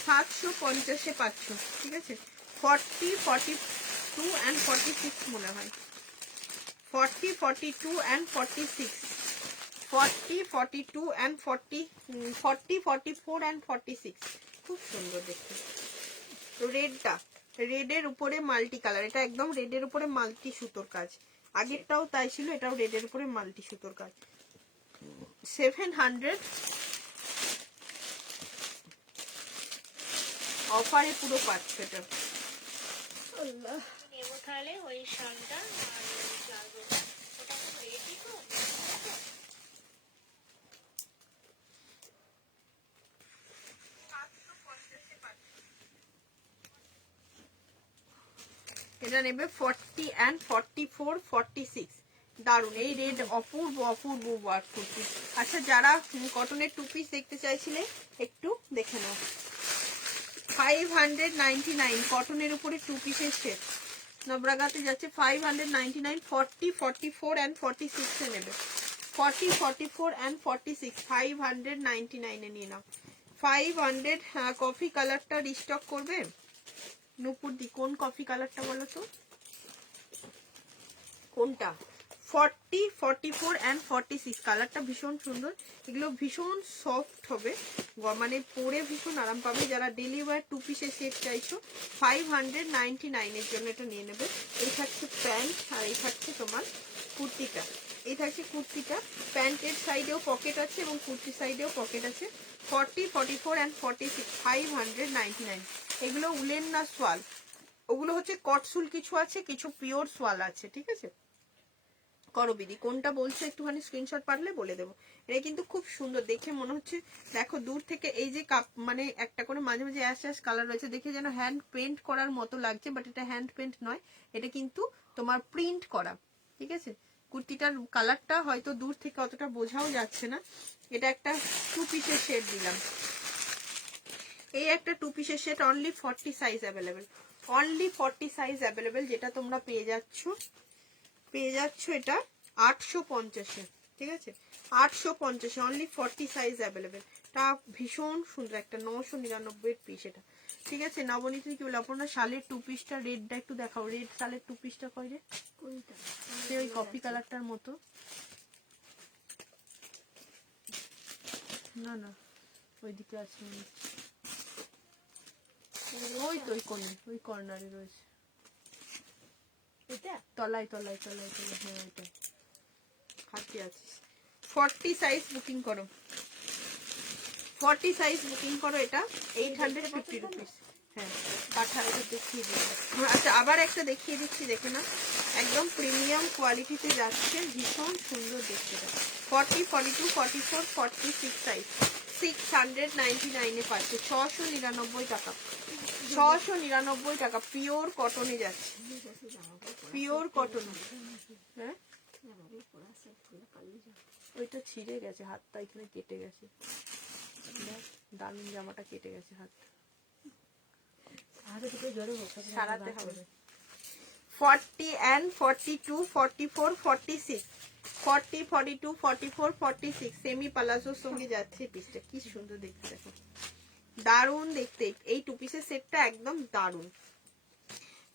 750-এ পাচ্ছ। ঠিক আছে, 40, 42 and 46 মনে হয়, 40, 42 and 46, 40, 42 and 40, 44 and 46। খুব সুন্দর দেখতে। তো রেডটা, রেডের উপরে মাল্টি কালার, এটা একদম রেডের উপরে মাল্টি সুতোর কাজ। আগেরটাও তাই ছিল, এটাও রেডের উপরে মাল্টি সুতোর কাজ। 700 অফারে পুরো পাচ্ছ এটা। আল্লাহ, নেবো তাহলে ওই শালটা আর ওই প্লাজোটা, ওটা তো রেডি তো। এটা নেবে 40 and 44, 46। দারুন, এই রেড অপূর্ব অপূর্ব ওয়ার্ক করছি। আচ্ছা, যারা কটনের টু পিস দেখতে চাইছিলে একটু দেখে নাও। 599 কটনের উপরে টু পিসের সেট নবরাগাতে যাচ্ছে 599। 40, 44 and 46 এ নেবে। 40, 44 and 46 599 এ নিয়ে নাও। 500 কফি কালারটা রিস্টক করবে নুপুর দি। কোন কফি কালারটা বলো তো, কোনটা? 40, 44 and 46 কালারটা ভীষণ সুন্দর। এগুলো ভীষণ সফট হবে, মানে পরে ভীষণ আরাম পাবে। যারা ডেলি ওয়্যার টু পিসের সেট চাইছো 599 এর জন্য এটা নিয়ে নেবে। এই থাকছে প্যান্ট আর এই থাকছে তোমার কুর্তিটা। এই থাকছে কুর্তিটা, প্যান্টের সাইডেও পকেট আছে এবং কুর্তির সাইডেও পকেট আছে। 40, 44 and 46 599। এগুলো উলেন না সোয়াল, ওগুলো হচ্ছে কটসুল কিছু আছে, কিছু পিওর সোয়াল আছে। ঠিক আছে, করো বিদি কোনটা বলছো একটুখানি স্ক্রিনশট পারলে বলে দেবো। এটা কিন্তু খুব সুন্দর দেখে মনে হচ্ছে, দেখো দূর থেকে এই যে কাপ মানে একটা করে মাঝে মাঝে অ্যাশ অ্যাশ কালার রয়েছে, দেখে যেন হ্যান্ড পেন্ট করার মতো লাগছে, বাট এটা হ্যান্ড পেন্ট নয়, এটা কিন্তু তোমার প্রিন্ট করা। ঠিক আছে, কুর্তিটার কালারটা হয়তো দূর থেকে অতটা বোঝাও যাচ্ছে না। এটা একটা টু পিসের সেট দিলাম, এই একটা টু পিসের set, only 40 size available, only 40 size available, যেটা তোমরা পেয়ে যাচ্ছ এটা 850-এ। ঠিক আছে, 850-এ অনলি 40 সাইজ অ্যাভেলেবেল। তা ভীষণ সুন্দর একটা 999 এর পিস এটা। ঠিক আছে, নবনীতি কি বলে আপনার শালের টু পিসটা রেডটা একটু দেখাও। রেড শালের টু পিসটা কই রে? কোনটা? সে ওই কফি কালারটার মতো, না না ওইদিকে আছে, ওই তো ওই কোণে, ওই কর্নারে রয়েছে, এটা তলায় তলায় তলায় তলায়, হ্যাঁ ওইটা হাতে আছে। 40 সাইজ বুকিং করো, 40 সাইজ বুকিং করো, এটা 850 রুপিস। হ্যাঁ, পাঠাও, দেখিয়ে দিই। আচ্ছা, আবার একটা দেখিয়ে দিচ্ছি, দেখে না, একদম প্রিমিয়াম কোয়ালিটিতে যাচ্ছে, ভীষণ সুন্দর দেখতে। 40, 42, 44, 46 সাইজ 699-এ পাচ্ছে, 699 টাকা, 699 টাকা, পিওর কটনে যাচ্ছে, পিওর কটন। হ্যাঁ, ওইটা ছিঁড়ে গেছে, হাতটা এখানে কেটে গেছে, দারুন জামাটা কেটে গেছে হাতটা, সারাতে হবে। 40 and 42, 44, 46, 40, 42, 44, 46 সেমি পালাজোর সঙ্গে যাচ্ছে পিসটা। কি সুন্দর দেখতে, দেখো দারুন দেখতে, এই টু পিসের সেটটা একদম দারুন।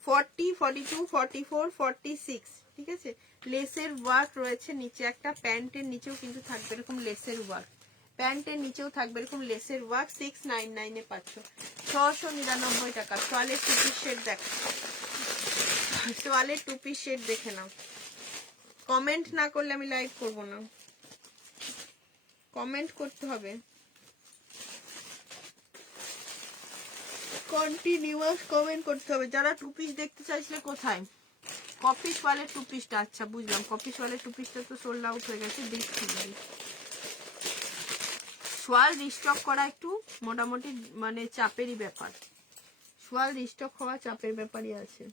40, 42, 44, 46 ঠিক আছে। লেসের ওয়ার্ক রয়েছে নিচে, একটা প্যান্টের নিচেও কিন্তু থাকবে এরকম লেসের ওয়ার্ক, প্যান্টের নিচেও থাকবে এরকম লেসের ওয়ার্ক। 699 এ পাচ্ছ, 699 টাকা। সোয়ালের টু পিস সেট দেখো, সোয়ালের টু পিস সেট দেখে নাও। কমেন্ট না করলে আমি লাইভ করব না, কমেন্ট করতে হবে, কন্টিনিউয়াস কমেন্ট করতে হবে। যারা টু পিস দেখতে চাইছিলে কোথায়, কপি সোয়ালের টু পিসটা, আচ্ছা বুঝলাম, কপি সোয়ালের টু পিসটা তো সোল্ড আউট হয়ে গেছে। দেখছি সোয়াল রিস্টক করা একটু মোটামুটি মানে চাপেরই ব্যাপার, সোয়াল রিস্টক হওয়া চাপের ব্যাপারই আছে,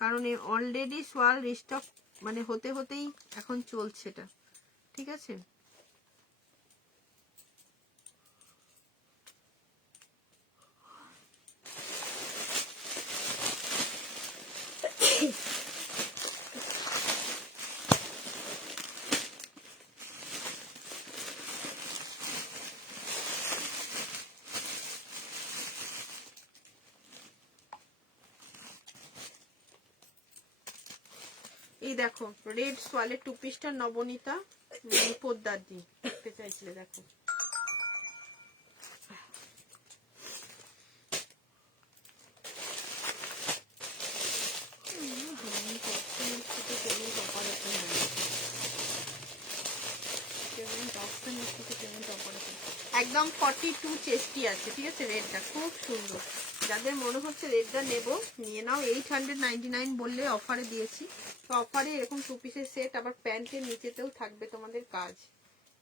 কারণ অলরেডি সোয়াল রিস্টক মানে হতে হতেই এখন চলছে এটা, ঠিক আছে। এই দেখো রেড সোয়ালের টু পিসটা নবনীতা পোদ্দার দি দেখতে চাইছিলে, দেখো একদম 42 চেস্টি আছে, ঠিক আছে। রেডটা খুব সুন্দর, যাদের মনে হচ্ছে রেডটা নেব নিয়ে নাও। 899 বললে অফারে দিয়েছি, তো অফারে এরকম টু পিসের সেট, আবার প্যান্টের নিচেতেও থাকবে তোমাদের কাজ,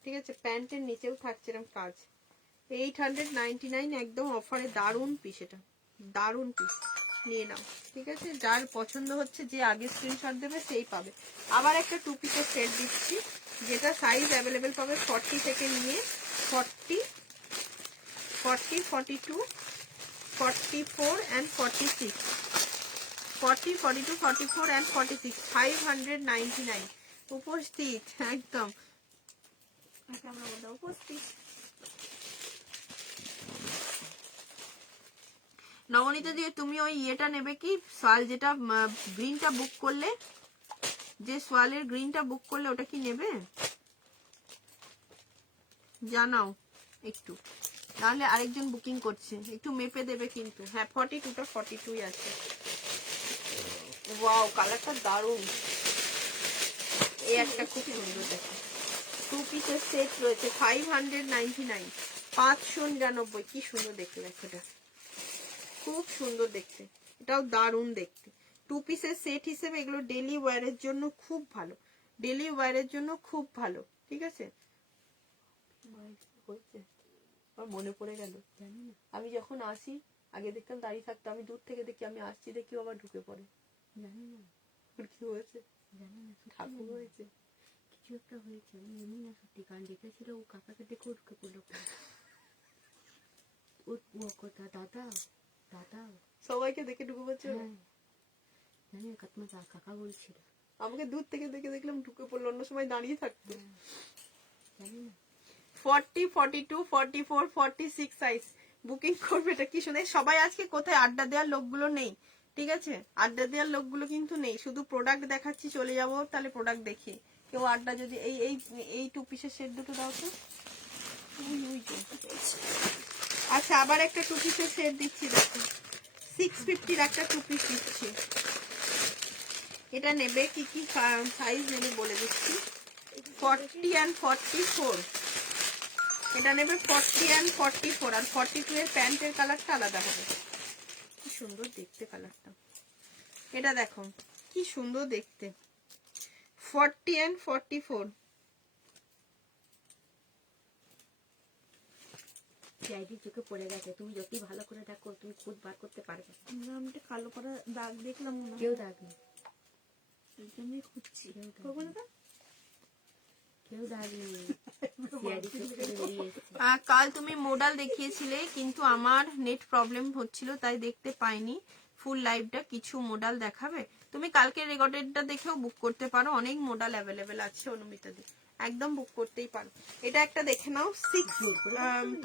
ঠিক আছে, প্যান্টের নিচেও থাকছে এরকম কাজ। 899 একদম অফারে, দারুণ পিস, এটা দারুণ পিস, নিয়ে নাও, ঠিক আছে। যার পছন্দ হচ্ছে যে আগে স্ক্রিনশট দেবে সেই পাবে। আবার একটা টু পিসের সেট দিচ্ছি, যেটা সাইজ অ্যাভেলেবেল পাবে 40 থেকে নিয়ে 40, 42, 44 and 46, 40, 42, 44 and 46, 599 উপস্থিত একদম উপস্থিত। নবনীতা দিয়ে তুমি ওই ইয়েটা নেবে কি, সোয়াল যেটা গ্রিনটা বুক করলে, যে সোয়ালের গ্রিনটা বুক করলে ওটা কি নেবে জানাও একটু, তাহলে আরেকজন বুকিং করছে, একটু মেপে দেবে কিন্তু। হ্যাঁ 42টা 42 আছে। ওয়াও কালারটা দারুণ, এই একটা খুব সুন্দর, দেখো টু পিসের সেট রয়েছে 599, 599, কি সুন্দর দেখতে, দেখো এটা খুব সুন্দর দেখতে, এটাও দারুণ দেখতে। টু পিসের সেট হিসেবে এগুলো ডেলি ওয়্যারের জন্য খুব ভালো, ডেলি ওয়্যারের জন্য খুব ভালো, ঠিক আছে। আমার মনে পড়ে গেল, আমি যখন আসি আগে দেখতাম দাঁড়িয়ে থাকতো, আমি দূর থেকে দেখি, আমি আসছি দেখি আবার ঢুকে পড়ে, জানি না কি হয়েছে, জানি না ঠাকুর হয়েছে, কিছু একটা হয়েছে, আমি জানি না সত্যি, কারণ দেখেছিল ও কাকাকে দেখে ঢুকে পড়লো, ও কথা দাদা দাদা সবাইকে দেখে ঢুকে পড়ছে, জানি না কাকা বলছিল, আমাকে দূর থেকে দেখে দেখলাম ঢুকে পড়লো, অন্য সময় দাঁড়িয়ে থাকতো, জানি না। 40, 42, 44, 46 সাইজ বুকিং করবে, এটা কি শুনে। সবাই আজকে কোথায়, আড্ডা দেওয়ার লোকগুলো নেই, ঠিক আছে, আড্ডা দেওয়ার লোকগুলো কিন্তু নেই, শুধু প্রোডাক্ট দেখাচ্ছি, চলে যাবো তাহলে প্রোডাক্ট দেখি, কেউ আড্ডা যদি এই এই এই টু পিসের সেট দুটো দাও তো। আচ্ছা আবার একটা টু পিসের সেট দিচ্ছি, দেখো 650 একটা টু পিস দিচ্ছি, এটা নেবে কি কি সাইজ নেবে বলে দিচ্ছি। 40 and 44, এটা নেবে 40 and 44, আর 42 এর প্যান্টের কালারটা আলাদা হবে, কি সুন্দর দেখতে কালারটা, এটা দেখো কি সুন্দর দেখতে, 40 and 44। চোখে পড়ে গেছে, তুমি যতই ভালো করে দেখো তুমি খুদ বার করতে পারবে, আমি একটা কালো করা দাগ দেখলাম, কেউ দাগ নেই, এই জন্যই খুঁজছি, কেউ দাগ নেই, কাল তুমি মোডাল দেখিয়েছিলে কিন্তু আমার নেট প্রবলেম হচ্ছিল তাই দেখতে পাইনি ফুল লাইভটা, কিছু মোডাল দেখাবে? তুমি কালকে রেকর্ডেডটা দেখেও বুক করতে পারো, অনেক মোডাল অ্যাভেলেবেল আছে অনুমিতা দি, একদম বুক করতেই পারো। এটা একটা দেখে নাও,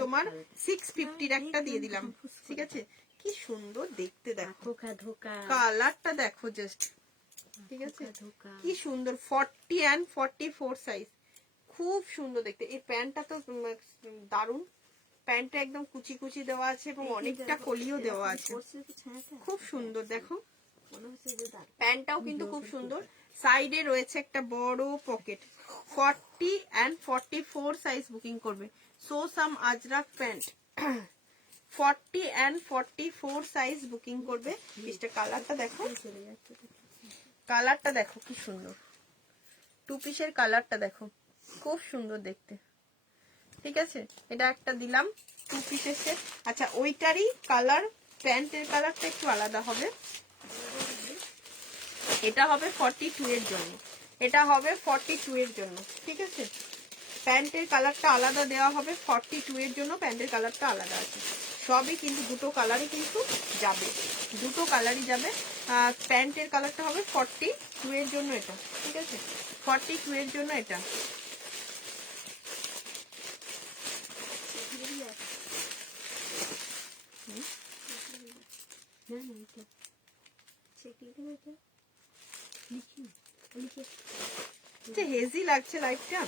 তোমার 650 একটা দিয়ে দিলাম, ঠিক আছে, কি সুন্দর দেখতে, দেখো কালারটা দেখো, জাস্ট ঠিক আছে, ধোকা কি সুন্দর 40 and 44 সাইজ, খুব সুন্দর দেখতে। এই প্যান্টটা তো দারুন, প্যান্টটা একদম কুচি কুচি দেওয়া আছে এবং অনেকটা কলিও দেওয়া আছে, খুব সুন্দর। দেখো প্যান্টটাও কিন্তু খুব সুন্দর, সাইডে রয়েছে একটা বড় পকেট। 40 and 44 সাইজ বুকিং করবে। So some Ajrak pant 40 and 44 size booking করবে। পিসটা কালারটা দেখো, কালারটা দেখো কি সুন্দর, টু পিসের কালারটা দেখো খুব সুন্দর দেখতে। ঠিক আছে, এটা একটা দিলাম টু পিসের সেট। আচ্ছা ওইটারই কালার, প্যান্টের কালারটা একটু আলাদা হবে, এটা হবে 42 এর জন্য, এটা হবে 42 এর জন্য। ঠিক আছে, প্যান্টের কালারটা আলাদা দেওয়া হবে 42 এর জন্য, প্যান্টের কালারটা আলাদা আছে। সবই কিন্তু দুটো কালারই কিন্তু যাবে, দুটো কালারই যাবে। প্যান্টের কালারটা হবে 42 এর জন্য এটা। ঠিক আছে, 42 এর জন্য এটা। হেজি লাগছে লাইটটা।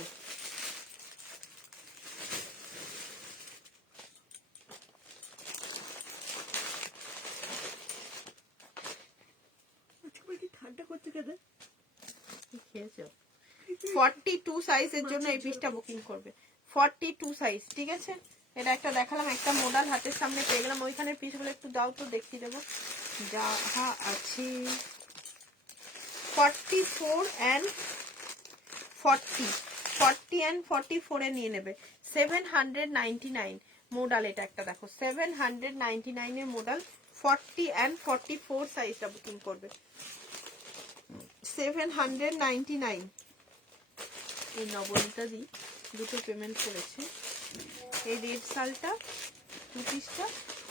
ঠান্ডা করতে কেন? 42 সাইজের জন্য এই পিসটা বুকিং করবে, 42 সাইজ। ঠিক আছে, এটা একটা দেখালাম, একটা মডেল হাতের সামনে পেয়ে গেলাম। ওইখানের পিসগুলো একটু দাও তো দেখিয়ে দেবো যা আছে। 44 and 40 and 44 এ নিয়ে নেবে 799 মডেল। এটা একটা দেখো 799 এর মডেল, 40 and 44 সাইজটা বুকিং করবে 799। এই নবনীতা দি দুটো পেমেন্ট করেছে, এই রেড শালটা, টু পিসটা,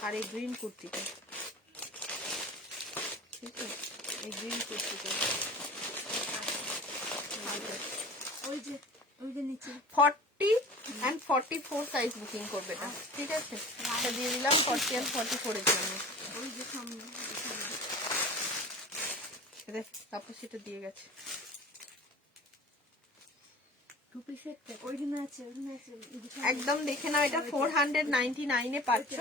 আর এই গ্রিন কুর্তিটা। ঠিক আছে, এই গ্রিন কুর্তিটা 40 and 44 সাইজ বুকিং করবে এটা। ঠিক আছে, এটা দিয়ে দিলাম 40 and 44 এর জন্য। তারপর সেটা দিয়ে গেছে। একদম দেখে নাও, এটা 499 এ পাচ্ছ।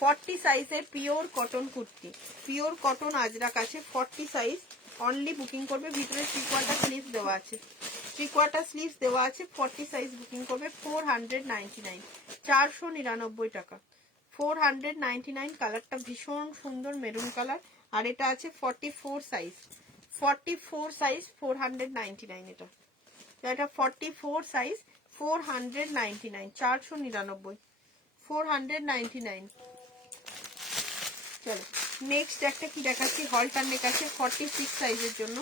40 সাইজের pure cotton kurti, pure cotton Ajrak আছে, 40 সাইজ অনলি বুকিং করবে। ভিতরে 3 কোয়ার্টার স্লিভস দেওয়া আছে, 3 কোয়ার্টার স্লিভস দেওয়া আছে। 40 সাইজ বুকিং করবে 499, 499 টাকা, 499। কালারটা ভীষণ সুন্দর মেরুন কালার, আর এটা আছে 44 সাইজ, 44 সাইজ 499 এটা। এটা 44 সাইজ 499, 499, 499। চলো নেক্সট একটা কি দেখাচ্ছি, হলটার নেক আছে 46 সাইজের জন্য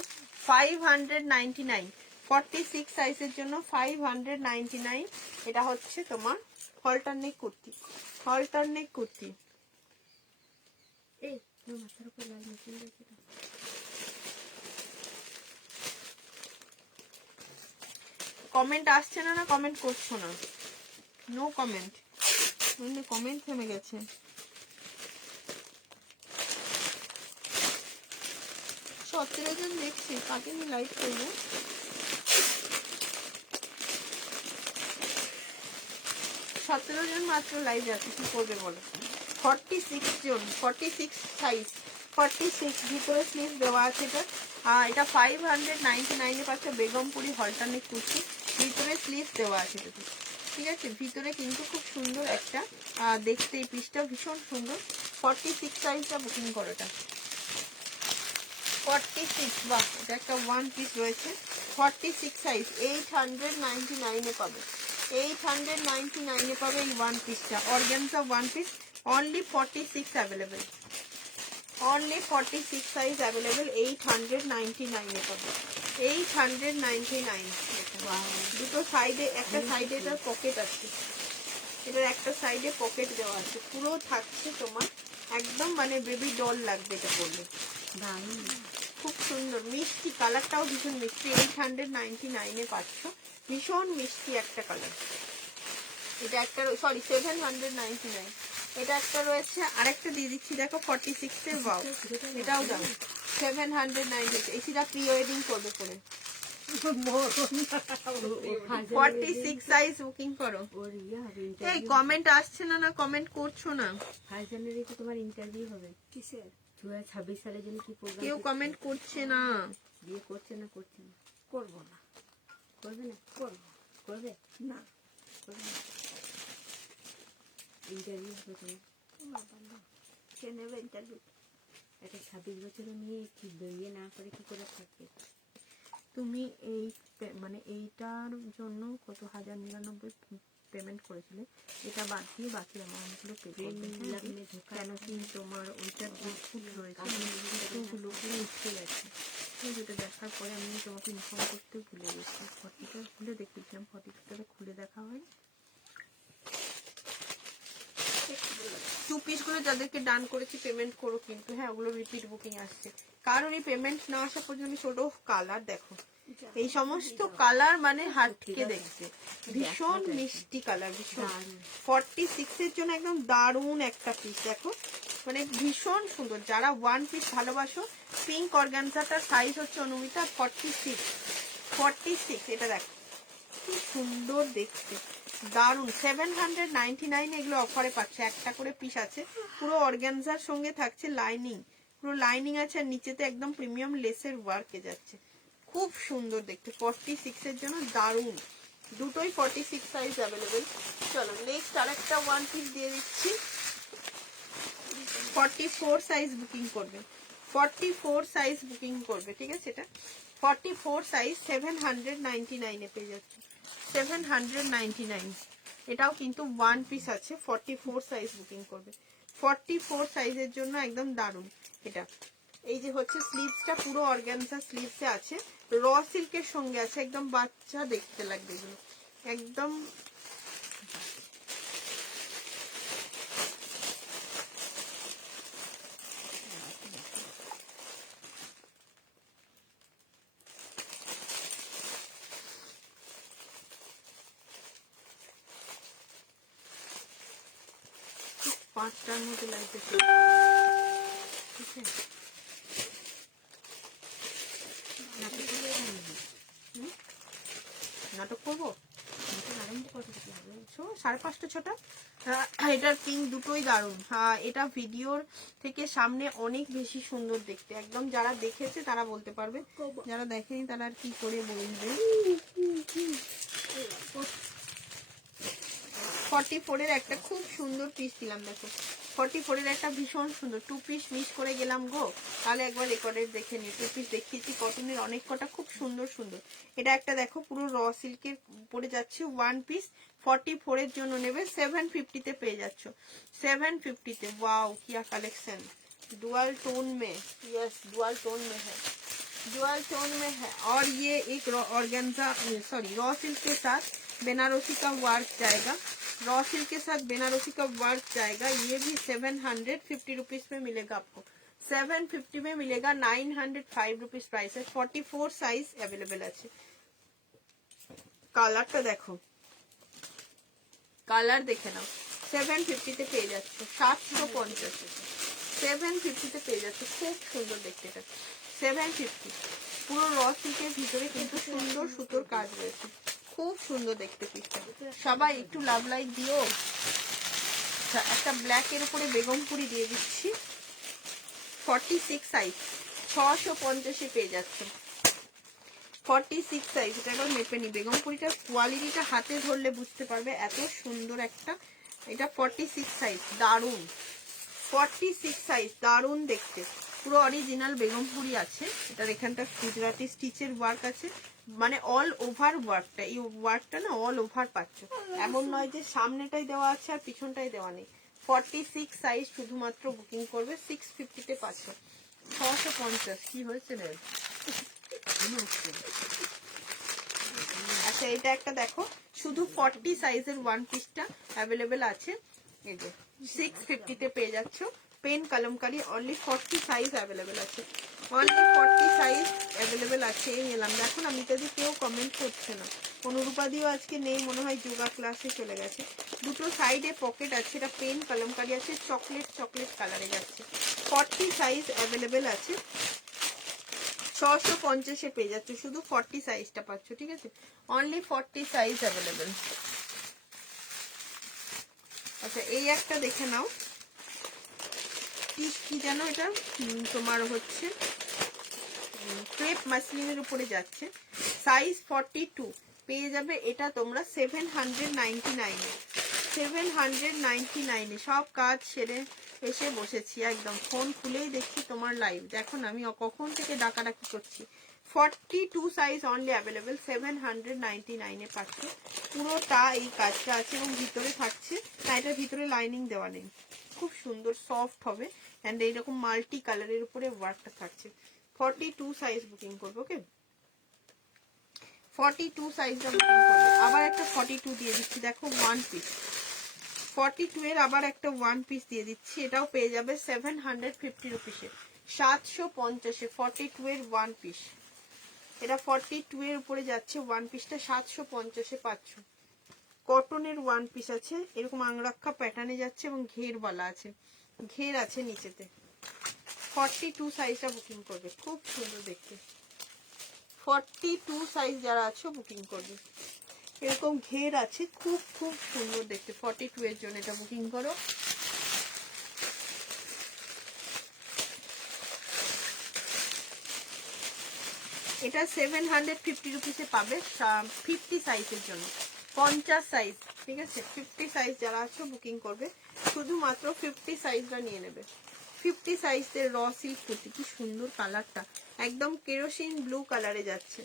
599, 46 সাইজের জন্য 599। এটা হচ্ছে তোমার হলটার নেক কুর্তি, হলটার নেক কুর্তি। এই মাথার উপর লাল মেশিন দেখে কমেন্ট আসছে না, না কমেন্ট করছো না, নো কমেন্ট, কমেন্ট থেমে গেছে। 17 জন দেখছি, কাকে আমি লাইভ করবো? 17 জন মাত্র লাইভ আছে, কি করবে বলো? 46 জন, 46 সাইজ, 46 ভিতরে স্লিভ দেওয়া আছে এটা। এটা 599 এ পাচ্ছে বেগমপুরি হলটারনেক কুর্তি, ভিতরে স্লিভ দেওয়া আছে এটা। ঠিক আছে, ভিতরে কিন্তু খুব সুন্দর একটা দেখতে, এই পিসটা ভীষণ সুন্দর। 46 সাইজটা বুকিং করো এটা, 46। বাহ, এটা একটা ওয়ান পিস রয়েছে 46 সাইজ, 899 এ পাবে, 899 এ পাবে এই ওয়ান পিসটা। Organza one piece, only 46 available, only 46 size available, 899 এ পাবে, 899। দুটো সাইডে, একটা সাইডে এটার পকেট আছে, এটার একটা সাইডে পকেট দেওয়া আছে, পুরো থাকছে তোমার একদম মানে বেবি ডল লাগবে এটা পরলে, খুব সুন্দর মিষ্টি, কালারটাও ভীষণ মিষ্টি। 899 এ পাচ্ছ, ভীষণ মিষ্টি একটা কালার। এটা একটা, সরি 799। এটা একটা রয়েছে, আরেকটা দিয়ে দিচ্ছি দেখো 46 এর। বাও, এটাও দাও, 790 এসিটা প্রি ওয়েডিং করবে করে 46 সাইজ বুকিং করো। ওর ইয়ে হবে এই ইন্টারভিউ। কমেন্ট আসছে না, না কমেন্ট করছো না, 1 জানুয়ারিতে তোমার ইন্টারভিউ হবে। কিসের? 2026 সালের জন্য কি প্রোগ্রাম? কেউ কমেন্ট করছে না। বিয়ে করছে না করছে না? করবো না, করবে না? করবো করবে না। করবে না? ইন্টারভিউ হবে তোমার। বাবা না, কে নেবে ইন্টারভিউ? একটা 26 বছরের মেয়ে কি বিয়ে না করে কি করে থাকবে? তুমি এই মানে এইটার জন্য কত 1099 পেমেন্ট করেছিলে, এটা বাদ দিয়ে বাকি অ্যামাউন্টগুলো পে করবে। কেন কি তোমার ওইটার যে ফুট রয়েছে ওগুলো পুরো উঠে গেছে। যেটা দেখার পরে আমি তোমাকে ইনফর্ম করতে ভুলে গেছি। 40টা খুলে দেখিয়েছিলাম, 42টাকে খুলে দেখা হয়। টু পিসগুলো যাদেরকে ডান করেছি পেমেন্ট করো কিন্তু, হ্যাঁ ওগুলো রিপিট বুকিং আসছে। কারণ এই পেমেন্ট না আসা পর্যন্ত ছোট কালার দেখো, এই সমস্ত কালার মানে হাটকে দেখতে ভীষণ মিষ্টি কালার, ভীষণ 46 এর জন্য একদম দারুণ একটা পিস দেখো, মানে ভীষণ সুন্দর। যারা ওয়ান পিস ভালোবাসো, পিঙ্ক অর্গানজাটার সাইজ হচ্ছে অনুমিতা 46। এটা দেখো কি সুন্দর দেখতে, দারুন। 799 এগুলো অফারে পাচ্ছে, একটা করে পিস আছে। পুরো অর্গানজার সঙ্গে থাকছে লাইনিং, পুরো লাইনিং আছে আর নিচেতে একদম প্রিমিয়াম লেসের ওয়ার্কে যাচ্ছে, খুব সুন্দর দেখতে। 46 এর জন্য দারুন, দুটোই 46 সাইজ অ্যাভেলেবেল। চলো নেক্সট আরেকটা ওয়ান পিস দিয়ে দিচ্ছি, 44 সাইজ বুকিং করবে, 44 সাইজ বুকিং করবে, ঠিক আছে। এটা 44 সাইজ 799 এ পেয়ে যাচ্ছে, 799। এটাও কিন্তু ওয়ান পিস আছে, 44 সাইজ বুকিং করবে। 44 সাইজের জন্য একদম দারুন এটা। এই যে হচ্ছে স্লিভসটা পুরো অর্গানজা স্লিভসে আছে, র সিল্কের সঙ্গে আছে, একদম বাচ্চা দেখতে লাগবে এগুলো একদম। পাঁচটার মধ্যে লাগতেছে, ঠিক আছে। নাটক করবো 5:30 6টা। এটার পিঙ্ক দুটোই দারুণ। এটা ভিডিওর থেকে সামনে অনেক বেশি সুন্দর দেখতে, একদম যারা দেখেছে তারা বলতে পারবে, যারা দেখেনি তারা আর কি করে বলবে। 44 এর একটা খুব সুন্দর পিস দিলাম দেখো, 44 এর একটা ভীষণ সুন্দর টু পিস মিস করে গেলাম গো, তাহলে একবার রেকর্ডের দেখে নিও। টু পিস দেখিয়েছি কটনের অনেক কটা, খুব সুন্দর সুন্দর। এটা একটা দেখো পুরো র সিল্কের পরে যাচ্ছে ওয়ান পিস, 44 এর জন্য নেবে 750 তে পেয়ে যাচ্ছ, 750 তে। वाओ क्या कलेक्शन, डुअल टोन में, यस डुअल टोन में है, डुअल टोन में है। और ये एक ऑर्गेन्जा सॉरी रॉ सिल्क के साथ बेनारसी का वर्क जाएगा, रॉ सिल्क के साथ बेनारसी का वर्क जाएगा। ये भी 750 रुपीज में मिलेगा आपको, 750 में मिलेगा, 905 रुपीज प्राइस है। 44 साइज अवेलेबल আছে। কালারটা দেখো, কালার দেখে নাও, 750 তে পেয়ে যাচ্ছে, 750 750 তে পেয়ে যাচ্ছে, খুব সুন্দর দেখতে এটা 750। পুরো র সিল্কের ভিতরে কিন্তু সুন্দর সুতোর কাজ রয়েছে, খুব সুন্দর দেখতে পিসটা। সবাই একটু লাভ লাইক দিও। একটা ব্ল্যাক এর উপরে বেগমপুরি দিয়ে দিচ্ছি, 46 সাইজ 650 পেয়ে যাচ্ছে, 46 সাইজ। এটা একবার মেপে নি, বেগমপুরিটার কোয়ালিটিটা হাতে ধরলে বুঝতে পারবে, এত সুন্দর একটা। এটা 46 সাইজ, দারুন 46 সাইজ, দারুন দেখতে। পুরো অরিজিনাল বেগমপুরি আছে, এটার এখানটা গুজরাটি স্টিচের ওয়ার্ক আছে, মানে অল ওভার ওয়ার্কটা, এই ওয়ার্কটা না অল ওভার পাচ্ছ, এমন নয় যে সামনেটাই দেওয়া আছে আর পিছনটাই দেওয়া নেই। 46 সাইজ শুধুমাত্র বুকিং করবে, 650 তে পাচ্ছ। 650 কি হয়েছে রে? আচ্ছা এটা একটা দেখো, শুধু 40 সাইজের ওয়ান পিসটা অ্যাভেলেবেল আছে, এই যে 650 তে পেয়ে যাচ্ছ। Pen kalamkari only 40 size available আছে, অনলি 40 সাইজ অ্যাভেলেবেল আছে। এই নিলাম দেখো না, মিতাদি কেউ কমেন্ট করছে না, অনুরূপাদিও আজকে নেই মনে হয়, যোগা ক্লাসে চলে গেছে। দুটো সাইডে পকেট আছে, এটা পেন কলমকারি আছে, চকলেট চকলেট কালারে যাচ্ছে, 40 সাইজ অ্যাভেলেবেল আছে। 650 পেয়ে যাচ্ছ, শুধু 40 সাইজটা পাচ্ছ, ঠিক আছে, অনলি 40 সাইজ অ্যাভেলেবেল। আচ্ছা এই একটা দেখে নাও, কি যেন এটা, তোমার হচ্ছে ক্রেপ মাসলিনের উপরে যাচ্ছে, সাইজ 42 পেয়ে যাবে এটা তোমরা 799 এ। 799 এ সব কাজ সেরে এসে বসেছি, একদম ফোন খুলেই দেখছি তোমার লাইভ। দেখো না আমি কখন থেকে ডাকাডাকি করছি। 42 সাইজ অনলি অ্যাভেলেবেল, 799 এ পাচ্ছ। পুরোটা এই কাজটা আছে এবং ভিতরে থাকছে না, এটার ভিতরে লাইনিং দেওয়া নেই, খুব সুন্দর সফট হবে অ্যান্ড এইরকম মাল্টি কালারের উপরে ওয়ার্কটা থাকছে। 42 সাইজ বুকিং করবো, ওকে 42 সাইজটা বুকিং করবো। আবার একটা 42 দিয়ে দিচ্ছি, দেখো ওয়ান পিস 42 এর আবার একটা ওয়ান পিস দিয়ে দিচ্ছি, এটাও পেয়ে যাবে 750 রুপিসে, 750 এ 42 এর ওয়ান পিস। এটা 42 এর উপরে যাচ্ছে, ওয়ান পিসটা 750 এ পাচ্ছ। কটনের ওয়ান পিস আছে, এরকম আংরাক্ষা প্যাটার্নে যাচ্ছে এবং ঘেরওয়ালা আছে, ঘের আছে নিচেতে। 42 সাইজটা বুকিং করবে, খুব সুন্দর দেখতে। 42 সাইজ যারা আছো বুকিং করবে, এরকম ঘের আছে, খুব খুব সুন্দর দেখতে। 42 এর জন্য এটা বুকিং করো। এটা 750 রুপিসে পাবে 50 সাইজের জন্য, 50 সাইজ, ঠিক আছে। 50 সাইজ যারা আছো বুকিং করবে, শুধুমাত্র 50 সাইজটা নিয়ে নেবে। 50 সাইজের র সিল্ক কুর্তি, কি সুন্দর কালারটা, একদম কেরোসিন ব্লু কালারে যাচ্ছে,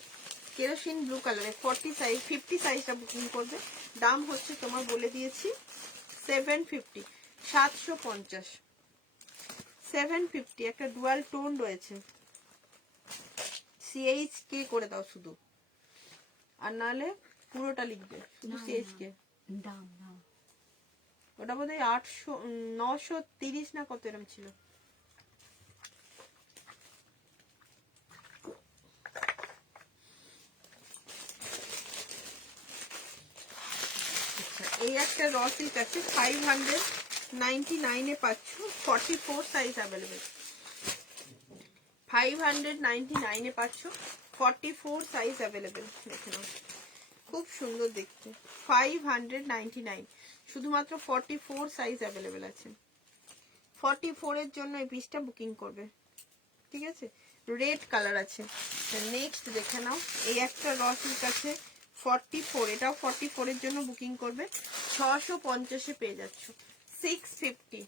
কেরোসিন ব্লু কালারে। 40 সাইজ 50 সাইজটা বুকিং করবে, দাম হচ্ছে তোমার বলে দিয়েছি 750, 750, 750। একটা ডুয়াল টোন রয়েছে, সিএইচ কে করে দাও শুধু, আর নাহলে পুরোটা লিখবে শুধু সিএইচ কে। দাম দাম ওটা বোধহয় 800 930 না কত এরকম ছিল। এই একটা র সিল্ক আছে 599 এ পাচ্ছ, 44 সাইজ অ্যাভেলেবেল। 599 এ পাচ্ছ, 44 সাইজ অ্যাভেলেবেল। দেখে নাও খুব সুন্দর দেখতে, 599, শুধুমাত্র 44 সাইজ অ্যাভেলেবেল আছে। 44 এর জন্য এই পিসটা বুকিং করবে, ঠিক আছে। রেড কালার আছে। নেক্সট দেখে নাও, এই একটা র সিল্ক আছে 44, এটাও 44 এর জন্য বুকিং করবে, 650 এ পেয়ে যাচ্ছ। 650,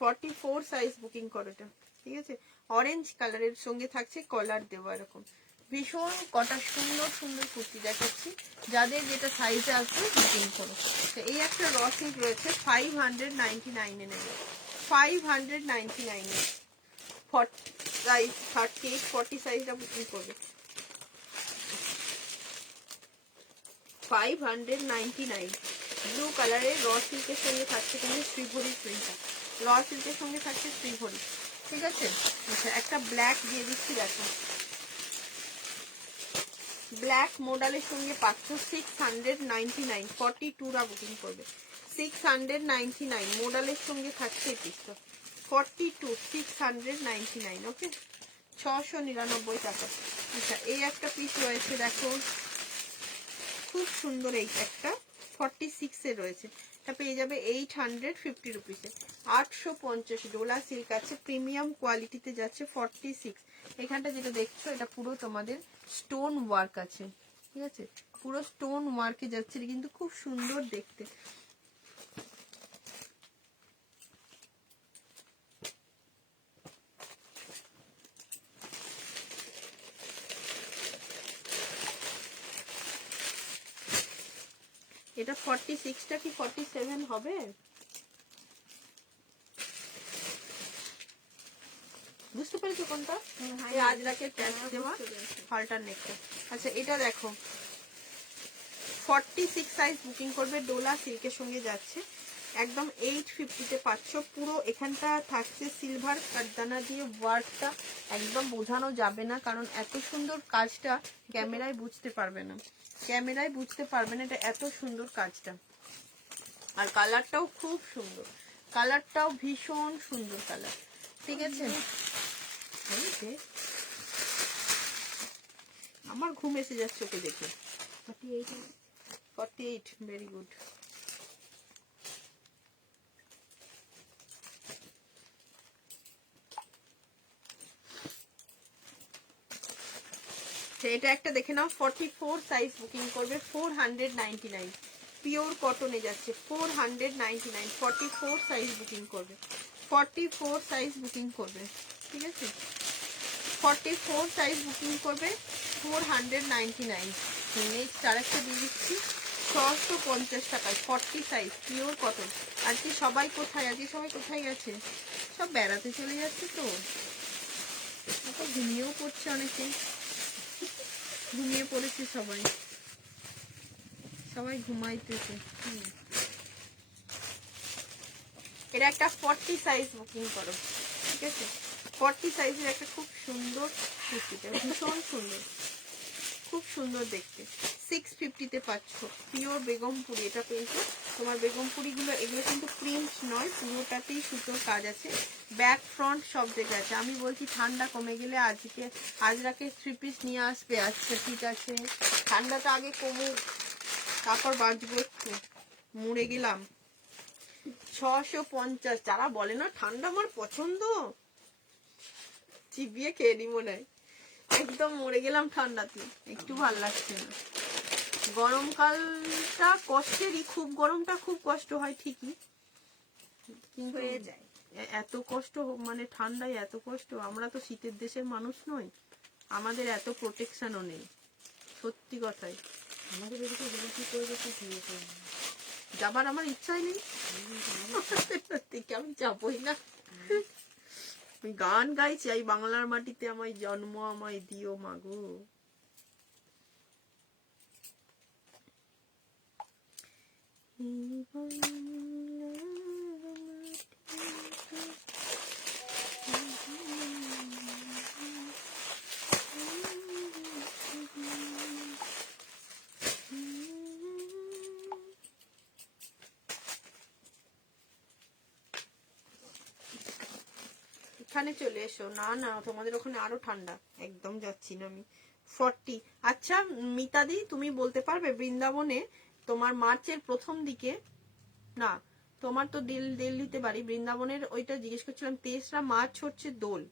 44 সাইজ বুকিং করো এটা, ঠিক আছে। অরেঞ্জ কালারের সঙ্গে থাকছে কলার দেওয়া, এরকম ভীষণ কটা সুন্দর সুন্দর কুর্তি দেখাচ্ছি, যাদের যেটা সাইজে আসবে বুকিং করো। তো এই একটা র সিল্ক রয়েছে 599 এ নেবে, 599 এ। 40 সাইজ 38 40 সাইজটা বুকিং করবে, 599। ব্লু কালারের র সিল্কের সঙ্গে থাকছে কিন্তু শ্রীভরির প্রিন্টটা, র সিল্কের সঙ্গে থাকছে শ্রীভরি, ঠিক আছে। আচ্ছা একটা ব্ল্যাক দিয়ে দিচ্ছি, দেখো ব্ল্যাক মডেলের সঙ্গে পাচ্ছ 699, 42রা বুকিং করবে, 699 মডেলের সঙ্গে থাকছে এই পিসটা, 42 699, ওকে 699 টাকা। আচ্ছা এই একটা পিস রয়েছে, দেখো খুব সুন্দর, এই একটা 46 এ রয়েছে, এটা পেয়ে যাবে 850 রুপিসে, 850 ডোলা সিল্ক আছে, প্রিমিয়াম কোয়ালিটিতে যাচ্ছে। 46 এখানটা যেটা দেখছো এটা পুরো তোমাদের স্টোন ওয়ার্ক আছে, ঠিক আছে, পুরো স্টোন ওয়ার্কে যাচ্ছে, এটা কিন্তু খুব সুন্দর দেখতে। এটা 46টা কি 47 হবে, বুঝতে পেরেছো কোনটা? এই আজরাকের ট্যাগ দেওয়া হালটার নেকটা। আচ্ছা এটা দেখো 46 সাইজ বুকিং করবে, ডোলা সিল্কের সঙ্গে যাচ্ছে, একদম 850 তে পাচ্ছ। পুরো এখানটা থাকছে সিলভার কাঠদানা দিয়ে ওয়ার্কটা, একদম বোঝানো যাবে না, কারণ এত সুন্দর কাজটা ক্যামেরায় বুঝতে পারবে না, ক্যামেরায় বুঝতে পারবে না এটা এত সুন্দর কাজটা। আর কালারটাও খুব সুন্দর, কালারটাও ভীষণ সুন্দর কালার, ঠিক আছে। হয়েছে আমার ঘুম এসে যাচ্ছে ওকে দেখে। 48 48, ভেরি গুড। এটা একটা দেখে নাও, 44 সাইজ বুকিং করবে 499, পিওর কটনে যাচ্ছে 499, 44 সাইজ বুকিং করবে, 44 সাইজ বুকিং করবে, ঠিক আছে 44 সাইজ বুকিং করবে 499। নেক্সট আরেকটা দিয়ে দিচ্ছি 650 টাকায় 40 সাইজ পিওর কটন। আজকে সবাই কোথায়, আজকে সবাই কোথায় গেছে? সব বেড়াতে চলে যাচ্ছে তো, ঘুমিয়েও পড়ছে অনেকে, ঘুমিয়ে পড়েছে সবাই, সবাই ঘুমাইতেছে। এটা একটা 40 সাইজ বুকিং করো, ঠিক আছে 40 সাইজের একটা খুব সুন্দর কুর্তিটা, ভীষণ সুন্দর, খুব সুন্দর দেখতে। 650-তে পাচ্ছ, পিওর বেগমপুরি। এটা কিন্তু তোমার বেগমপুরিগুলো, এগুলো কিন্তু প্রিন্ট নয়, পুরোটাতেই সুতোর কাজ আছে, ব্যাক ফ্রন্ট সব জায়গায় আছে। আমি বলছি ঠান্ডা কমে গেলে আজরাকে 3 পিস নিয়ে আসবে। আচ্ছা ঠিক আছে, ঠান্ডাটা আগে কমুক, তারপর বাঁচবো একটু, মরে গেলাম। 650। যারা বলে না ঠান্ডা আমার পছন্দ, চিবিয়ে খেয়ে নি মনে হয়, একদম মরে গেলাম ঠান্ডাতে, একটু ভাল লাগছে না। গরমকালটা কষ্টেরই, খুব গরমটা খুব কষ্ট হয় ঠিকই, কিন্তু হয়ে যায়। এত কষ্ট মানে ঠান্ডায় এত কষ্ট। আমরা তো শীতের দেশের মানুষ নই, আমাদের এত প্রোটেকশনও নেই, সত্যি কথাই। আমাদের এদিকে গেলে কি করবে, কি বিয়ে করবে, যাবার আমার ইচ্ছাই নেই, থেকে আমি যাবই না। আমি গান গাইছি, এই বাংলার মাটিতে আমায় জন্ম, আমায় দিও মাগো। এখানে চলে এসো। না না, তোমাদের ওখানে আরো ঠান্ডা, একদম যাচ্ছি না আমি। 40। আচ্ছা মিতাদি, তুমি বলতে পারবে বৃন্দাবনে তোমার মার্চের প্রথম দিকে, না তোমার তো দিল্লিতে বাড়ি, বৃন্দাবনের ওইটা জিজ্ঞেস করছিলাম, 23রা মার্চ হচ্ছে দোল,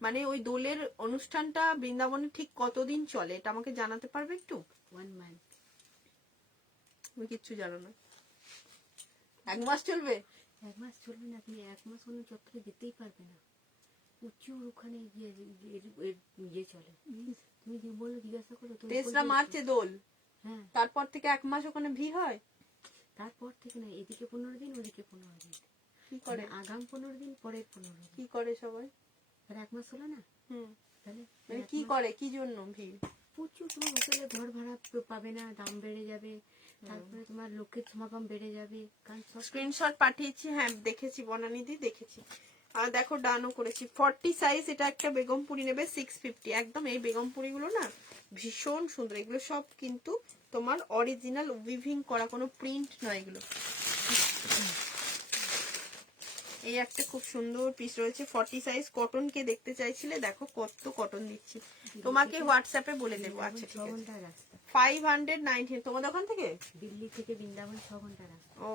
মানে ওই দোলের অনুষ্ঠানটা বৃন্দাবনে ঠিক কতদিন চলে, এটা আমাকে জানাতে পারবে একটু? 1 month। তুমি কিচ্ছু জানো না। 1 মাস চলবে? 1 মাস চলবে না, তুমি 1 মাস কোনো চত্বরে যেতেই পারবে না, প্রচুর ওখানে ইয়ে চলে। তুমি কি বললো, জিজ্ঞাসা করো তো। 23রা মার্চে দোল, হ্যাঁ, তারপর থেকে 1 মাস ওখানে ভিড় হয়। তারপর থেকে না, এদিকে 15 দিন, ওদিকে 15 দিন, কি করে? মানে আগাম 15 দিন, পরের 15 দিন, কি করে সবাই? তাহলে 1 মাস হলো না। তাহলে মানে কি করে, কি জন্য ভিড়? প্রচুর, তোমার হোটেলে ঘর ভাড়া পাবে না, দাম বেড়ে যাবে, তারপরে তোমার লোকের সমাগম বেড়ে যাবে, কারণ সব স্ক্রিনশট পাঠিয়েছি, হ্যাঁ দেখেছি বনানিদি, দেখেছি। আর দেখো ডানও করেছি। 40 সাইজ, এটা একটা বেগমপুরি নেবে 650। একদম এই বেগমপুরি গুলো না ভীষণ সুন্দর, এগুলো সব কিন্তু তোমার অরিজিনাল উইভিং করা, কোনো প্রিন্ট নয় এগুলো। এই একটা খুব সুন্দর পিস রয়েছে 40 সাইজ, কটন কে দেখতে চাইছিলে, দেখো কত কটন দিচ্ছি, তোমাকে হোয়াটসঅ্যাপে বলে দেবো। আচ্ছা ঠিক 6 আছে। ঘন্টার রাস্তা, 590 তোমাদের ওখান থেকে? দিল্লি থেকে বৃন্দাবন 6 ঘন্টার রাস্তা। ও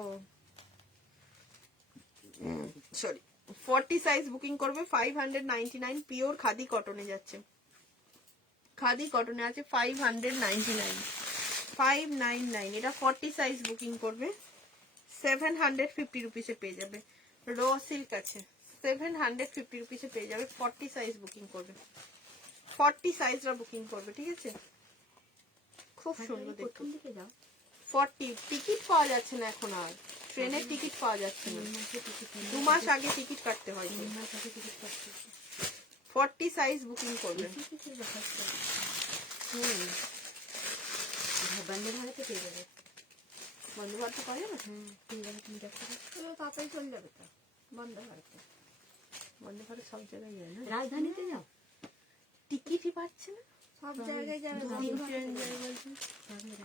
সরি, 40 সাইজ বুকিং করবে 599, পিওর খাদি কটনে যাচ্ছে, খাদি কটনে আছে 599, 599। এটা 40 সাইজ বুকিং করবে 750 রুপিসে পেয়ে যাবে, র সিল্ক আছে 750 রুপিসে পেয়ে যাবে, 40 সাইজ বুকিং করবে, 40 সাইজরা বুকিং করবে, ঠিক আছে খুব সুন্দর দেখতে। প্রথম দিকে যাও, 40 টিকিট পাওয়া যাচ্ছে না এখন, আর ট্রেনের টিকিট পাওয়া যাচ্ছে না, 2 মাস আগে টিকিট কাটতে হয়। 3 মাস আগে টিকিট কাটতে, 40 সাইজ বুকিং করবে। বন্দে ভারতে পেয়ে যাবে, বন্ধু ভারত পারে না, পেয়ে যাবে, তুমি দেখো তাড়াতাড়ি চলে যাবে তো বন্ধ ভারতে। বন্ধু ভারত সব জায়গায় যায় না, রাজধানীতে যাও, টিকিটই পাচ্ছে না, সব জায়গায় যাবে দিন বন্ধ ট্রেন ভারতে যায় যাবে। বলছে।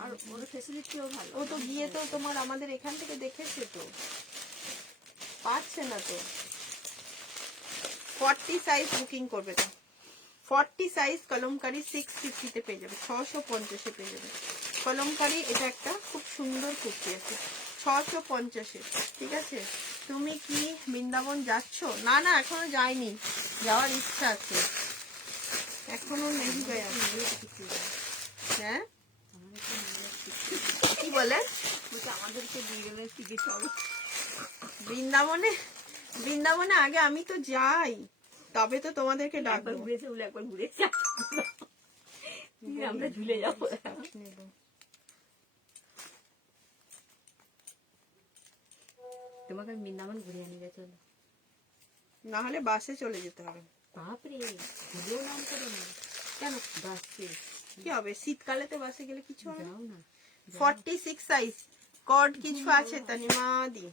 আর ওর ফেসিলিটিও ভালো। ও তো গিয়ে তো তোমার আমাদের এখান থেকে দেখেছে তো, পাচ্ছে না তো। 40 সাইজ বুকিং করবে তো, 40 সাইজ কলমকারি 650 তে পেয়ে যাবে, 650 পেয়ে যাবে কলমকারি। এটা একটা খুব সুন্দর কুর্তি আছে 650। ঠিক আছে, তুমি কি বৃন্দাবন যাচ্ছ? না না, এখনো যাইনি, যাওয়ার ইচ্ছা আছে, এখনো নেই গয়া। হ্যাঁ কি বলে? বলছে আমাদেরকে দুজনের টিকিট হবে। বৃন্দাবনে, বৃন্দাবনে আগে আমি তো যাই, তবে তো তোমাদেরকে একবার ডাকবো। ঘুরেছে বলে একবার ঘুরেছে, আমরা ঝুলে যাবো। তোমাকে আমি বৃন্দাবন ঘুরে আনি গে, চলো। না হলে বাসে চলে যেতে হবে। বাপরে, ভুলেও নাম করো না। কেন বাসে? কি হবে, শীতকালেতে বাসে গেলে কিছু হবে না। যাও না। 46 সাইজ কর্ড কিছু আছে তানিমাদি,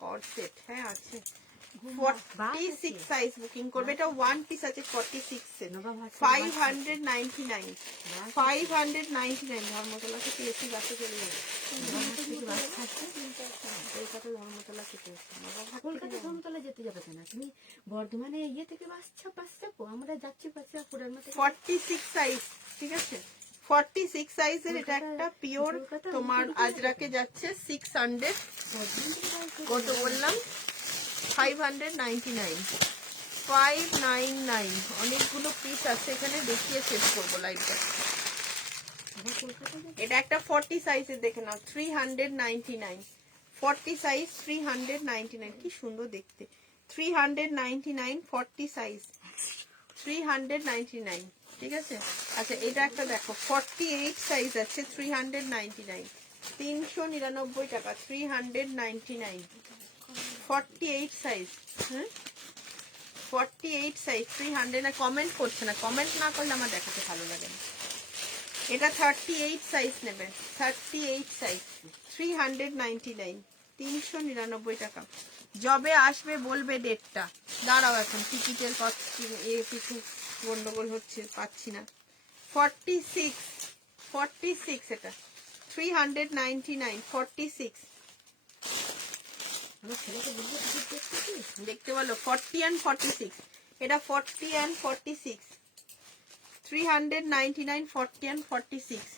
কর্ড সেট হ্যাঁ আছে। 46 সাইজ বুকিং করবে, এটা ওয়ান পিস আছে 46 এর, 599 599। ধর্মতলা থেকে এসি বাসে চলে যাবে। কলকাতা ধর্মতলা থেকে এসে কলকাতা ধর্মতলা যেতে যাবে কেন? তুমি বর্ধমানে ইয়ে থেকে বাস চাপো, আমরা যাচ্ছি বাসে পুরানো থেকে। 46 সাইজ, ঠিক আছে 46 সাইজের এটা একটা পিওর তোমার আজরাকে যাচ্ছে 600, কত বললাম 599 599। অনেকগুলো পিস আছে এখানে, দেখিয়ে শেষ করবো লাইভটা। এটা একটা 40 সাইজের দেখে নাও 399, 40 সাইজ 399, কি সুন্দর দেখতে 399, 40 সাইজ 399। ঠিক আছে, আচ্ছা এটা একটা দেখো 48 সাইজ আছে 399, 399 টাকা 399। 48 সাইজ, হ্যাঁ 48 সাইজ 300 না। কমেন্ট করছে না, কমেন্ট না করলে আমার দেখাতে ভালো লাগে না। এটা 38 সাইজ নেবে, 38 সাইজ 399, 399 টাকা। যবে আসবে বলবে ডেটটা, দাঁড়াও এখন টিকিটের কিছু গন্ডগোল হচ্ছে, পাচ্ছি না। 46 এটা 399, 46 দেখতে বলো 40 and 46। এটা 40 and 46, 399, 40 and 46।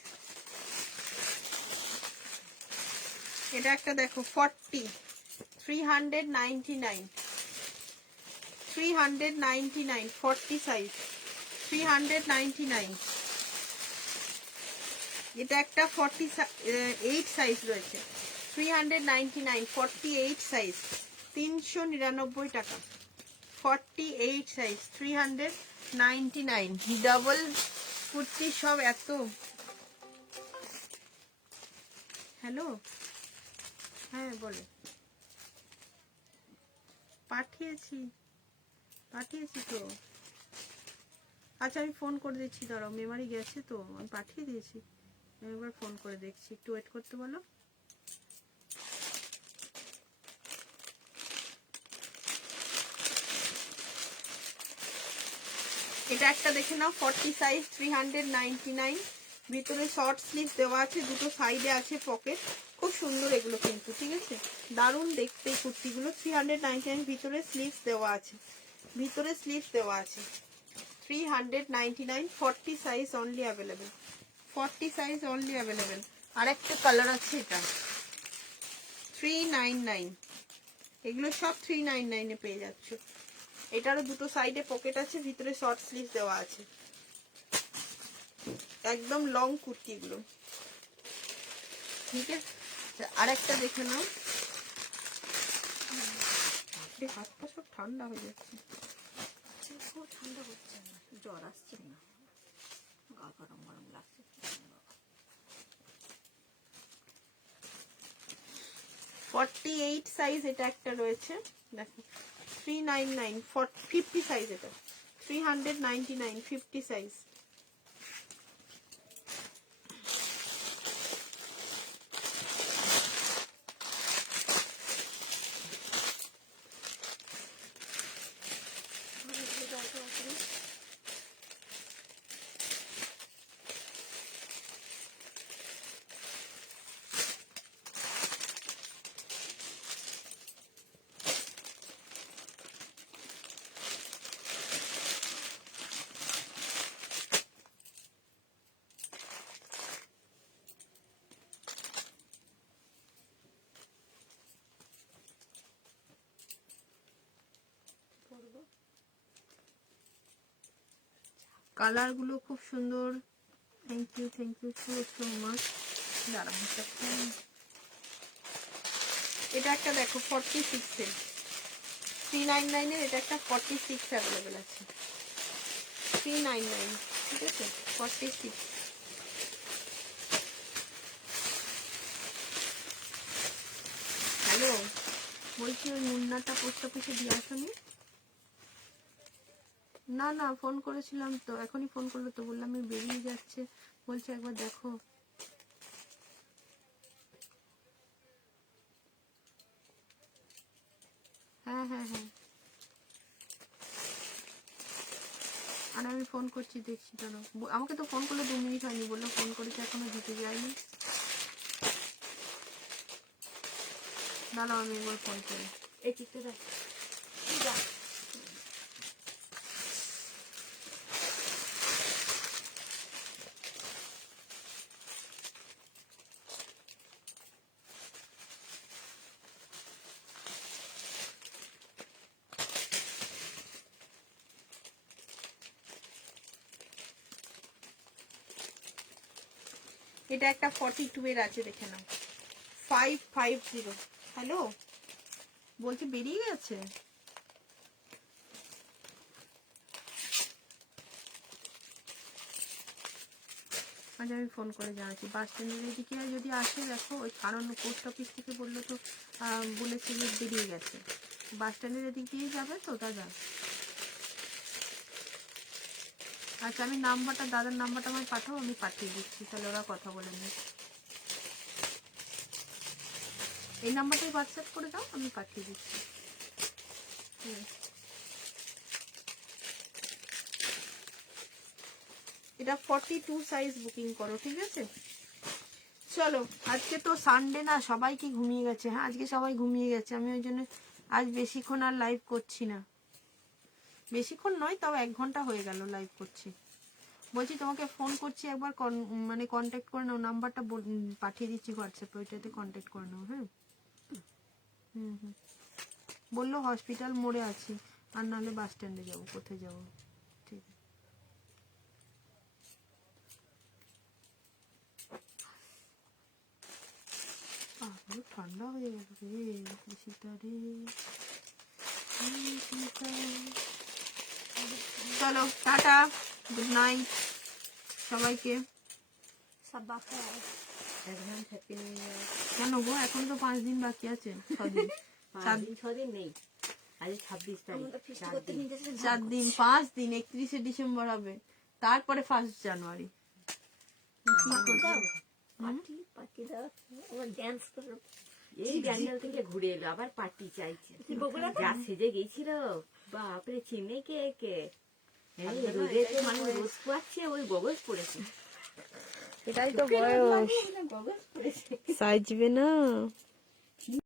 এটা একটা দেখো 40, 399, 399, 40 সাইজ 399। এটা একটা 48 সাইজ রয়েছে 399, 48 সাইজ 399 টাকা, 48 সাইজ 399। ডাবল কুর্তি সব এত। হ্যালো, হ্যাঁ বলো। পাঠিয়েছি তো। আচ্ছা আমি ফোন করে দিচ্ছি, দাঁড়াও, মেমারি গেছে তো, আমি পাঠিয়ে দিয়েছি, আমি একবার ফোন করে দেখছি, একটু ওয়েট করতে বলো। এটা একটা দেখে নাও 40 সাইজ 399, ভিতরে শর্ট স্লিভ দেওয়া আছে, দুটো সাইডে আছে পকেট, খুব সুন্দর এগুলো কিন্তু, ঠিক আছে দারুণ দেখতে এই কুর্তিগুলো। 399, ভিতরে স্লিভস দেওয়া আছে, ভিতরে স্লিভস দেওয়া আছে 399, 40 size only available, 40 size only available. আর একটা কালার আছে এটা 399, এগুলো সব 399 এ পেয়ে যাচ্ছ। এটারও দুটো সাইডে পকেট আছে, ভিতরে শর্ট স্লিভ দেওয়া আছে, একদম লং কুর্তি এগুলো, ঠিক আছে। আর একটা দেখে নাও, হাত পা সব ঠান্ডা হয়ে যাচ্ছে, খুব ঠান্ডা হচ্ছে না, জ্বর আসছে না, গা গরম গরম লাগছে। 48 সাইজ এটা একটা রয়েছে দেখো 399, 50 সাইজ এটা 399, 50 সাইজ। কালার গুলো খুব সুন্দর। Thank you so much. দাঁড়াও এটা একটা দেখো 46 এর 399 এর, এটা একটা 46 অ্যাভেলেবেল আছে। 399, ঠিক আছে, 46। হ্যালো, বলছি ওই মুন্নাটা পোস্ট অফিসে দিয়ে আসনি? না না, ফোন করেছিলাম তো, এখনই ফোন করলো তো, বললাম আমি বেরিয়ে যাচ্ছে, বলছে একবার দেখো। হ্যাঁ হ্যাঁ হ্যাঁ, আর আমি ফোন করছি, দেখছি কেন। আমাকে তো ফোন করলে 2 মিনিট হয়নি, বললো ফোন করেছে এখনো দিতে যায়নি। দাঁড়াও আমি একবার ফোন করি। এই চিত্তে দেখ এটা একটা 42 এর আছে, দেখে নাও। 550। হ্যালো, বলছি বেরিয়ে গেছে। আজ আমি ফোন করে জানাচ্ছি। বাস স্ট্যান্ডের এদিকে যদি আসে দেখো, ওই কারণ পোস্ট অফিস থেকে বললো তো, বলেছে যে বেরিয়ে গেছে। বাস স্ট্যান্ডের এদিক দিয়ে যাবে তো দাদা? আচ্ছা, আমি নাম্বারটা, দাদার নাম্বারটা আমায় পাঠাও, আমি পাঠিয়ে দিচ্ছি, তাহলে ওরা কথা বলে নেবে। এই নাম্বারটাই হোয়াটসঅ্যাপ করে দাও, আমি পাঠিয়ে দিচ্ছি। এটা 42 সাইজ বুকিং করো, ঠিক আছে? চলো, আজকে তো সানডে না, সবাই কি ঘুমিয়ে গেছে? হ্যাঁ, আজকে সবাই ঘুমিয়ে গেছে, আমি ওই জন্য আজ বেশিক্ষণ আর লাইভ করছি না। বেশিক্ষণ নয়, তাও 1 ঘন্টা হয়ে গেল লাইভ করছি। বলছি তোমাকে ফোন করছি, একবার মানে কন্ট্যাক্ট করে নাও, নাম্বারটা পাঠিয়ে দিচ্ছি হোয়াটসঅ্যাপে, ওইটাতে কন্ট্যাক্ট করে নাও। হ্যাঁ, বললো হসপিটাল মোড়ে আছি, আর নাহলে বাস স্ট্যান্ডে যাবো, কোথায় যাবো? ঠিক আছে, ঠান্ডা হয়ে গেল রে বেশিটা রে। চলো, টাটা, গুড নাইট সবাইকে। সাব্বা খায়। একদম হ্যাপি নিউ ইয়ার। কেন গো, এখন তো 5 দিন বাকি আছে, 6 দিন। 6 দিন নেই, আজ 26 তারিখ। আমরা ফিস্ট করতে নিয়ে গেছে 4 দিন, 5 দিন, 31শে ডিসেম্বর হবে, তারপরে 1 জানুয়ারি। কি করবো? পার্টি পার্টি দাও, আবার ডান্স করো। এই ব্যান্ডেল থেকে ঘুরে এলো, আবার পার্টি চাইছে। বগুড়া যা সেজে গেছিল, বাপরে, চিনে কে কে। এই রোদেতে মানুষ রোদ পোয়াচ্ছে, ওই গগজ পড়েছে। এটাই তো বয়স, গগজ পড়েছে। সাজবে না।